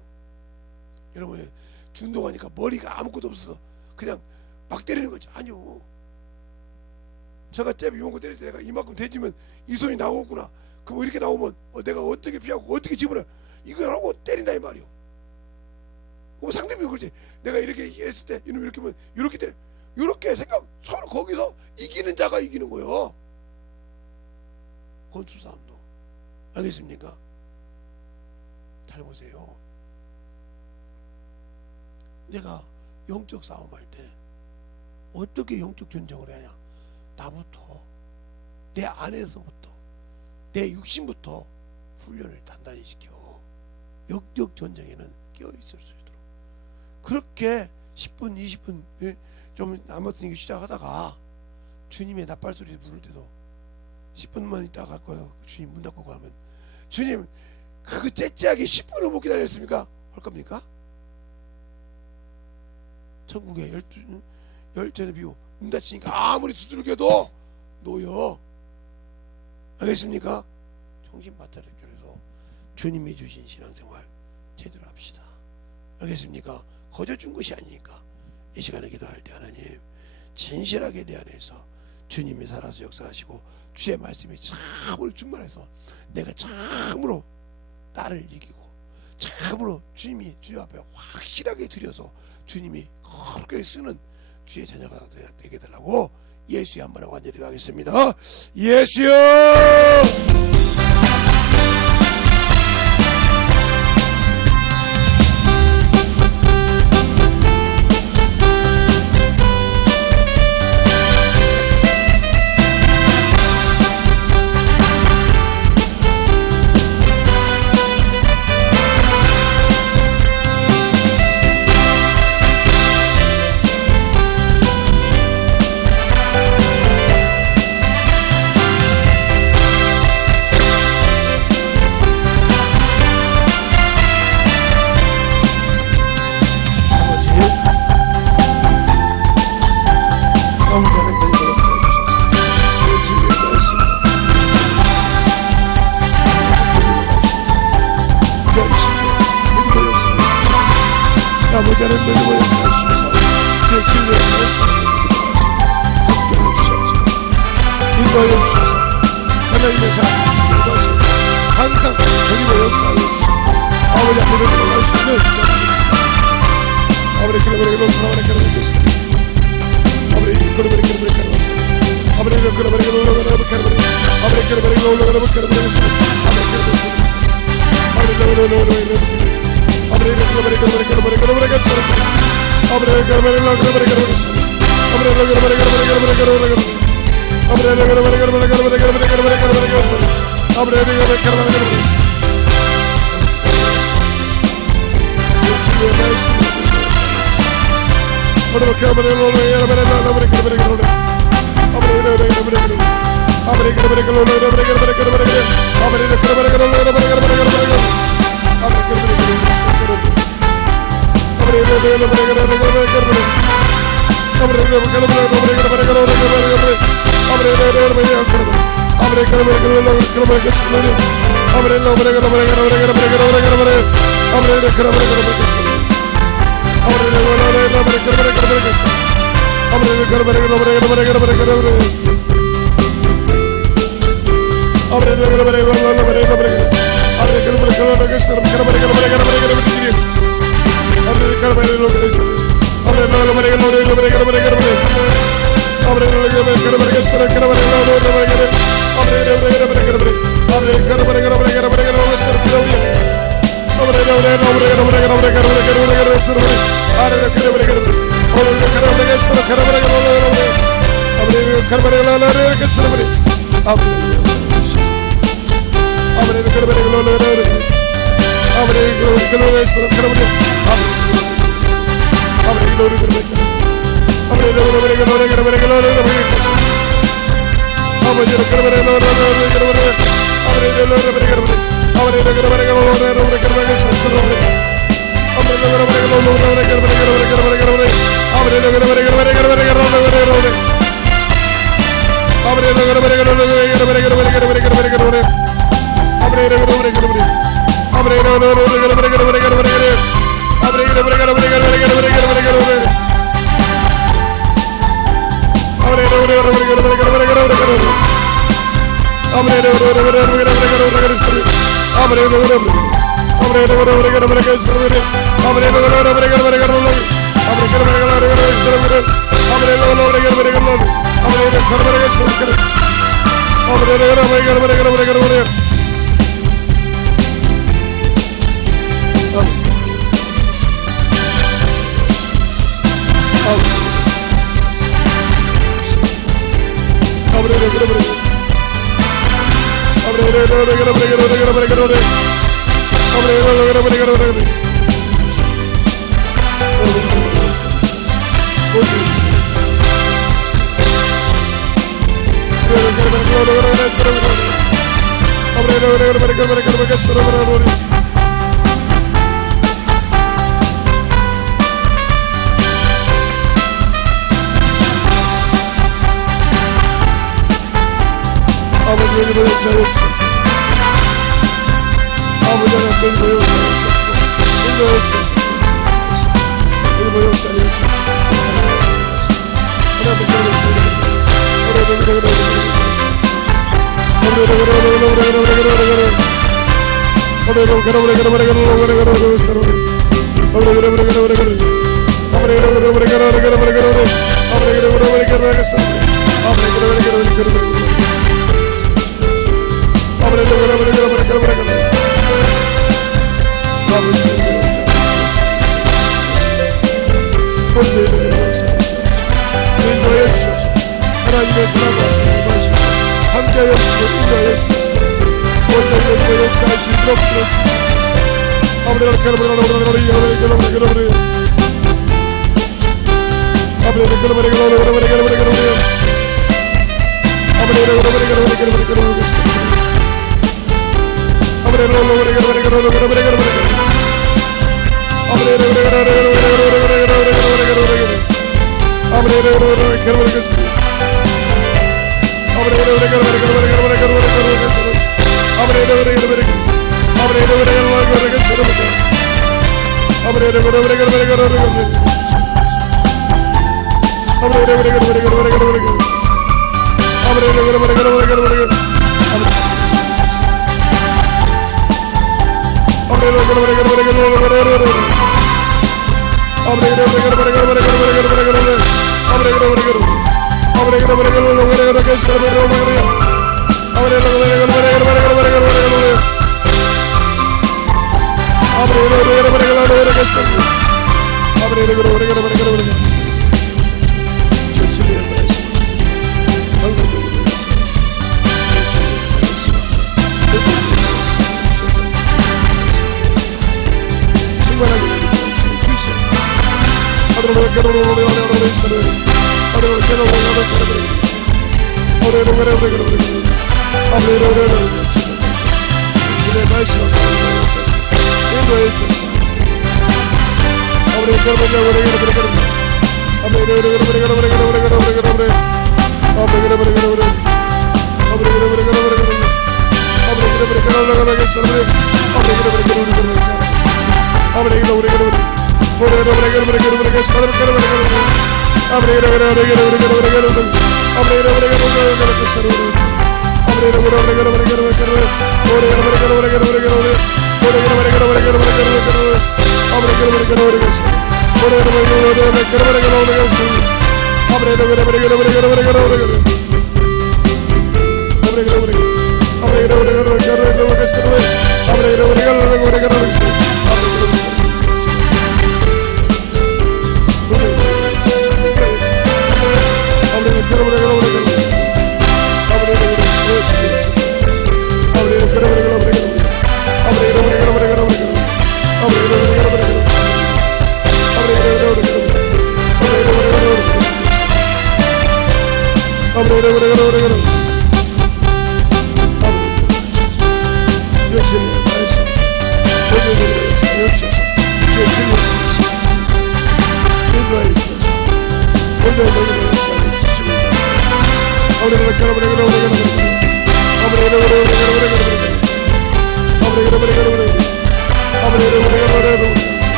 여러분 준동하니까 머리가 아무것도 없어서 그냥 막 때리는 거죠. 아니요. 제가 잽 이만큼 때릴 때 내가 이만큼 대지면 이 손이 나오겠구나. 그럼 이렇게 나오면 내가 어떻게 피하고 어떻게 집어넣어 이걸 하고 때린다 이 말이요. 그럼 상대방이 그렇지. 내가 이렇게 했을 때 이놈 이렇게 하면 이렇게 때려. 이렇게 생각 서로 거기서 이기는 자가 이기는 거예요. 권투 싸움도 알겠습니까? 잘 보세요. 내가 영적 싸움할 때 어떻게 영적 전쟁을 하냐? 나부터, 내 안에서부터, 내 육신부터 훈련을 단단히 시켜. 영적 전쟁에는 끼어있을 수 있도록. 그렇게 10분 20분 좀 남았으니까 시작하다가 주님의 납발소리 부를 때도 10분만 있다가 갈 거예요. 주님 문 닫고 가면 주님 그거 째째하게 10분을 못 기다렸습니까? 할 겁니까? 천국에 열전의 비유 문 닫히니까 아무리 두들겨도 놓여. 알겠습니까? 정신 바짝 차려서 주님이 주신 신앙생활 제대로 합시다. 알겠습니까? 거저 준 것이 아니니까 이 시간에 기도할 때 하나님 진실하게 내 안에서 주님이 살아서 역사하시고 주의 말씀이 참으로 충만해서 내가 참으로 나를 이기고 참으로 주님이 주님 앞에 확실하게 드려서 주님이 그렇게 쓰는 주의 자녀가 되게 되라고 예수의 한 번에 완전히 하겠습니다. 예수여! 모자를 돌리고 역사하시면서 주의 진리의 말씀을 함께하여 주시옵소서. 인도하여 주시옵소서. 하나님의 자녀 인도하시옵소서. 항상 돌리고 역사하여 주시옵소서. 아버지 앞에 들어갈 수 있는 아버지 그러버리고 사랑하는 그런 것입니다. 아버지 그러버리고 아버지 그러버리고 올라가라 그러버리고 아버지 그러버리고 올라가라 그러버리고 아버지 그러버리고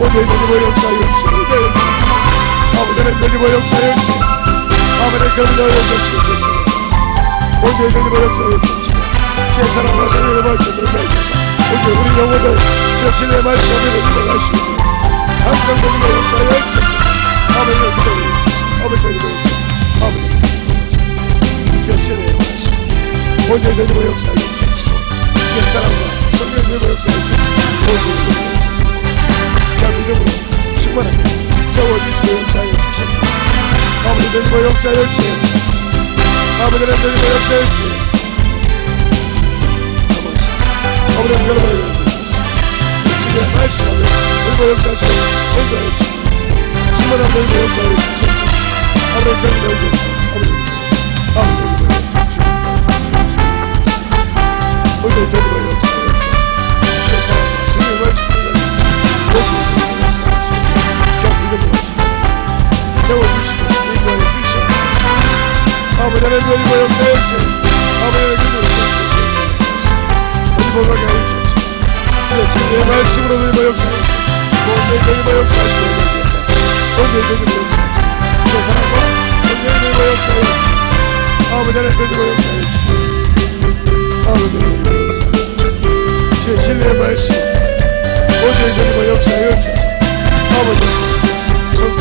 오늘 주님의 역사였습니다. 아버지는 주님의 역사였습니다. 아버지의 그런 여여 주시옵소서. 오늘 주님의 역사에 주시옵소서. 주의 사랑과 사랑의 말씀을 가르쳐서 오늘 우리 영혼을 주의 신의 말씀에 들어가시옵소서. 항상 주님의 역사에 주시옵소서. 아버지의 기도를 아버지의 역사 아버지 주의 신의 말씀 오늘 주님의 역사에 주시옵소서. 주의 사랑과 성령님의 역사에 주시옵소서. 믿음으로 충만하게 저어주시고 역사해 주십니다. 아버지 주님의 역사해 주세요. 아버지 주님의 역사해 주세요. 아버지 여러분의 주님의 말씀하며 주님의 역사하시고 인도해 주십니다. 충만한 주님의 역사해 주십니다. 아버지 주님의 역사 아버지 주님의 역사 주십니다. 오늘 주님의 역사해 주십니다. 내 사랑과 주님의 말씀을 세워주시고 인도해 주시옵소서. 아버지 하나님 주님의 역사에 주시옵소서. 아버지 하나님 주님의 역사에 주시옵소서. 건강하게 하여 주시옵소서. 주의 진리의 말씀으로 주님의 역사에 주시옵소서. 오늘 주님의 역사하시고 오늘 주님의 역사하시고 주의 사랑과 오늘 주님의 역사에 주시옵소서. 아버지 하나님 주님의 역사에 주시옵소서. 아버지 주님의 역사에 주시옵소서. 주의 진리의 말씀 오늘 주님의 역사에 주시옵소서. 아버지 성령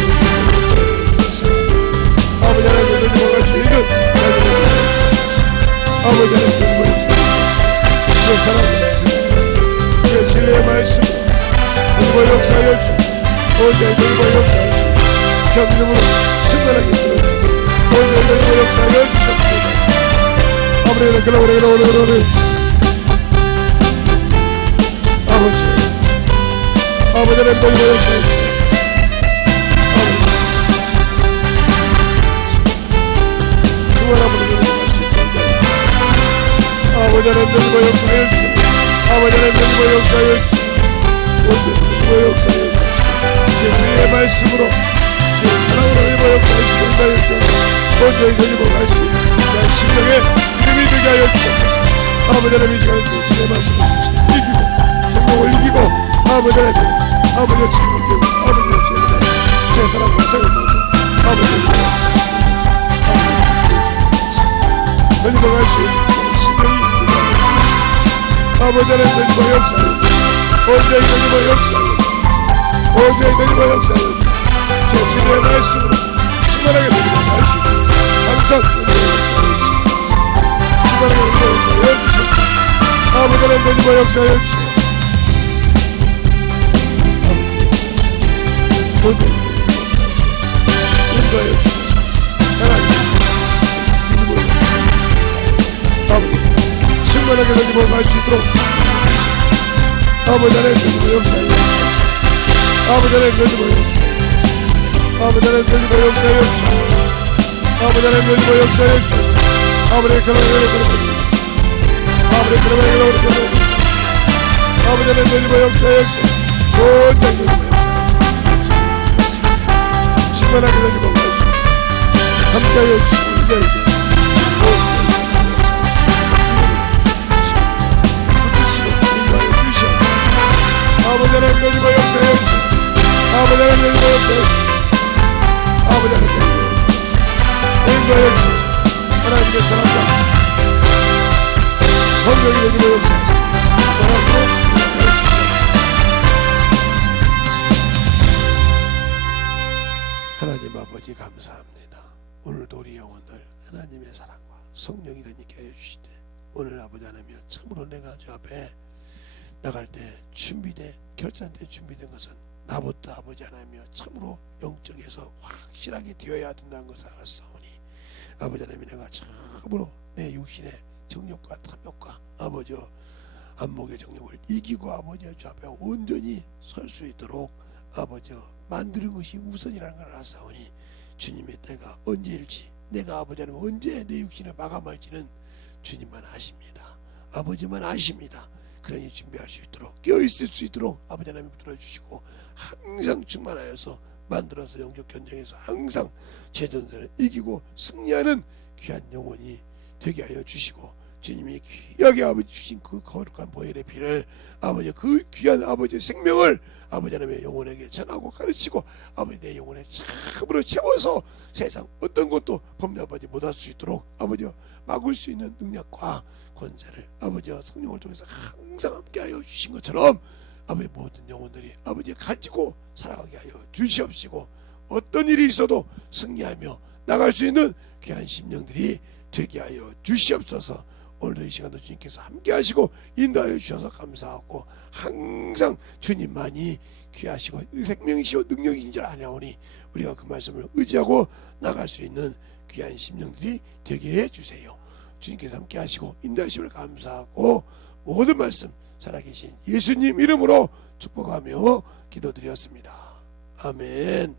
아버지 하나님 주님과 같이 이런 아버지 하나님 주님과 역사 주의 사랑과 주의 진리의 말씀 주님과 역사하여 주시옵소서. 오늘 주님과 역사하여 주시옵소서. 경륜으로 충만하게 들어주시옵소서. 오늘 주님과 역사하여 주시옵소서. 아버지 그러오래 아버지 하나님 주님과 역사하여 주시옵소서. 아버지 하나님 주님과 역사해 주시옵소서. 아버지 하나님 주님과 역사해 주시옵소서. 오늘 역사해 주시옵소서. 예수의 말씀으로 주의 사랑으로 주님과 역사하시고 인도하여 주옵소서. 오늘 주님과 갈 수 있는 내 심령에 믿음이 되게 하여 주옵소서. 아버지 하나님 이 시간에 주의 말씀을 이기고 성령을 이기고 아버지 하나님 아버지의 책임을 배우고 아버지의 책임을 주의 사랑과 사랑을 배우고 아버지의 주님과 갈 수 있는 아버지 하나님 주님과 역사해 오늘 주님과 역사해 오늘 주님과 역사해 제 진리의 말씀으로 충만하게 주님과 갈 수 있는 항상 주님과 역사해 주시옵소서. 충만하게 주님과 역사해 주시옵소서. 아버지 하나님 주님과 역사해 주시옵소서. 오늘 인도하여 주시옵소서. 하나님 충만하게 주님과 갈 수 있도록 아버지 하나님 주님과 역사해 주시옵소서. 아버지 하나님 주님과 역사해 주시옵소서. 아버지 하나님 주님과 역사해 주시옵소서. 아버지 하나님 주님과 역사해 주시옵소서. 아버지 그러므로 아버지 그러므로 아버지 하나님 주님과 역사해 주시옵소서. 온 땅에 충만하게 주님과 갈 수 있도록 함께하여 주시옵소서. 아버지 하나님 주님과 역사해 주시옵소서. 아버지 하나님 주님과 역사해 주시옵소서. 아버지 하나님 주님과 역사해 주시옵소서. 하나님의 사랑과 성령의 주님과 역사해 주시옵소서. 하나님 아버지 감사합니다. 오늘도 우리 영혼을 하나님의 사랑과 성령이 되게 하여 주시되 오늘 아버지 하나님 참으로 내가 주 앞에 나갈 때 준비돼 결산돼 준비된 것은 나부터 아버지 하나님이여 참으로 영적에서 확실하게 되어야 된다는 것을 알았사오니 아버지 하나님 내가 참으로 내 육신의 정욕과 탐욕과 아버지여 안목의 정욕을 이기고 아버지여 주 앞에 온전히 설 수 있도록 아버지여 만드는 것이 우선이라는 걸 알았사오니 주님의 때가 언제일지 내가 아버지 하나님 언제 내 육신을 마감할지는 주님만 아십니다. 아버지만 아십니다. 그러니 준비할 수 있도록 깨어있을 수 있도록 아버지 하나님 붙들어주시고 항상 충만하여서 만들어서 영적 전쟁에서 항상 제 전선을 이기고 승리하는 귀한 영혼이 되게 하여 주시고 주님이 귀하게 아버지 주신 그 거룩한 보혈의 피를 아버지 그 귀한 아버지의 생명을 아버지 하나님의 영혼에게 전하고 가르치고 아버지 내 영혼에 참으로 채워서 세상 어떤 것도 범죄 아버지 못할 수 있도록 아버지 막을 수 있는 능력과 권세를 아버지 성령을 통해서 항상 함께하여 주신 것처럼 아버지 모든 영혼들이 아버지 가지고 살아가게 하여 주시옵시고 어떤 일이 있어도 승리하며 나갈 수 있는 귀한 심령들이 되게 하여 주시옵소서. 오늘도 이 시간도 주님께서 함께 하시고 인도하여 주셔서 감사하고 항상 주님만이 귀하시고 생명이시오 능력이신 줄 아냐오니 우리가 그 말씀을 의지하고 나갈 수 있는 귀한 심령들이 되게 해주세요. 주님께서 함께 하시고 인도하심을 감사하고 모든 말씀 살아계신 예수님 이름으로 축복하며 기도드렸습니다. 아멘.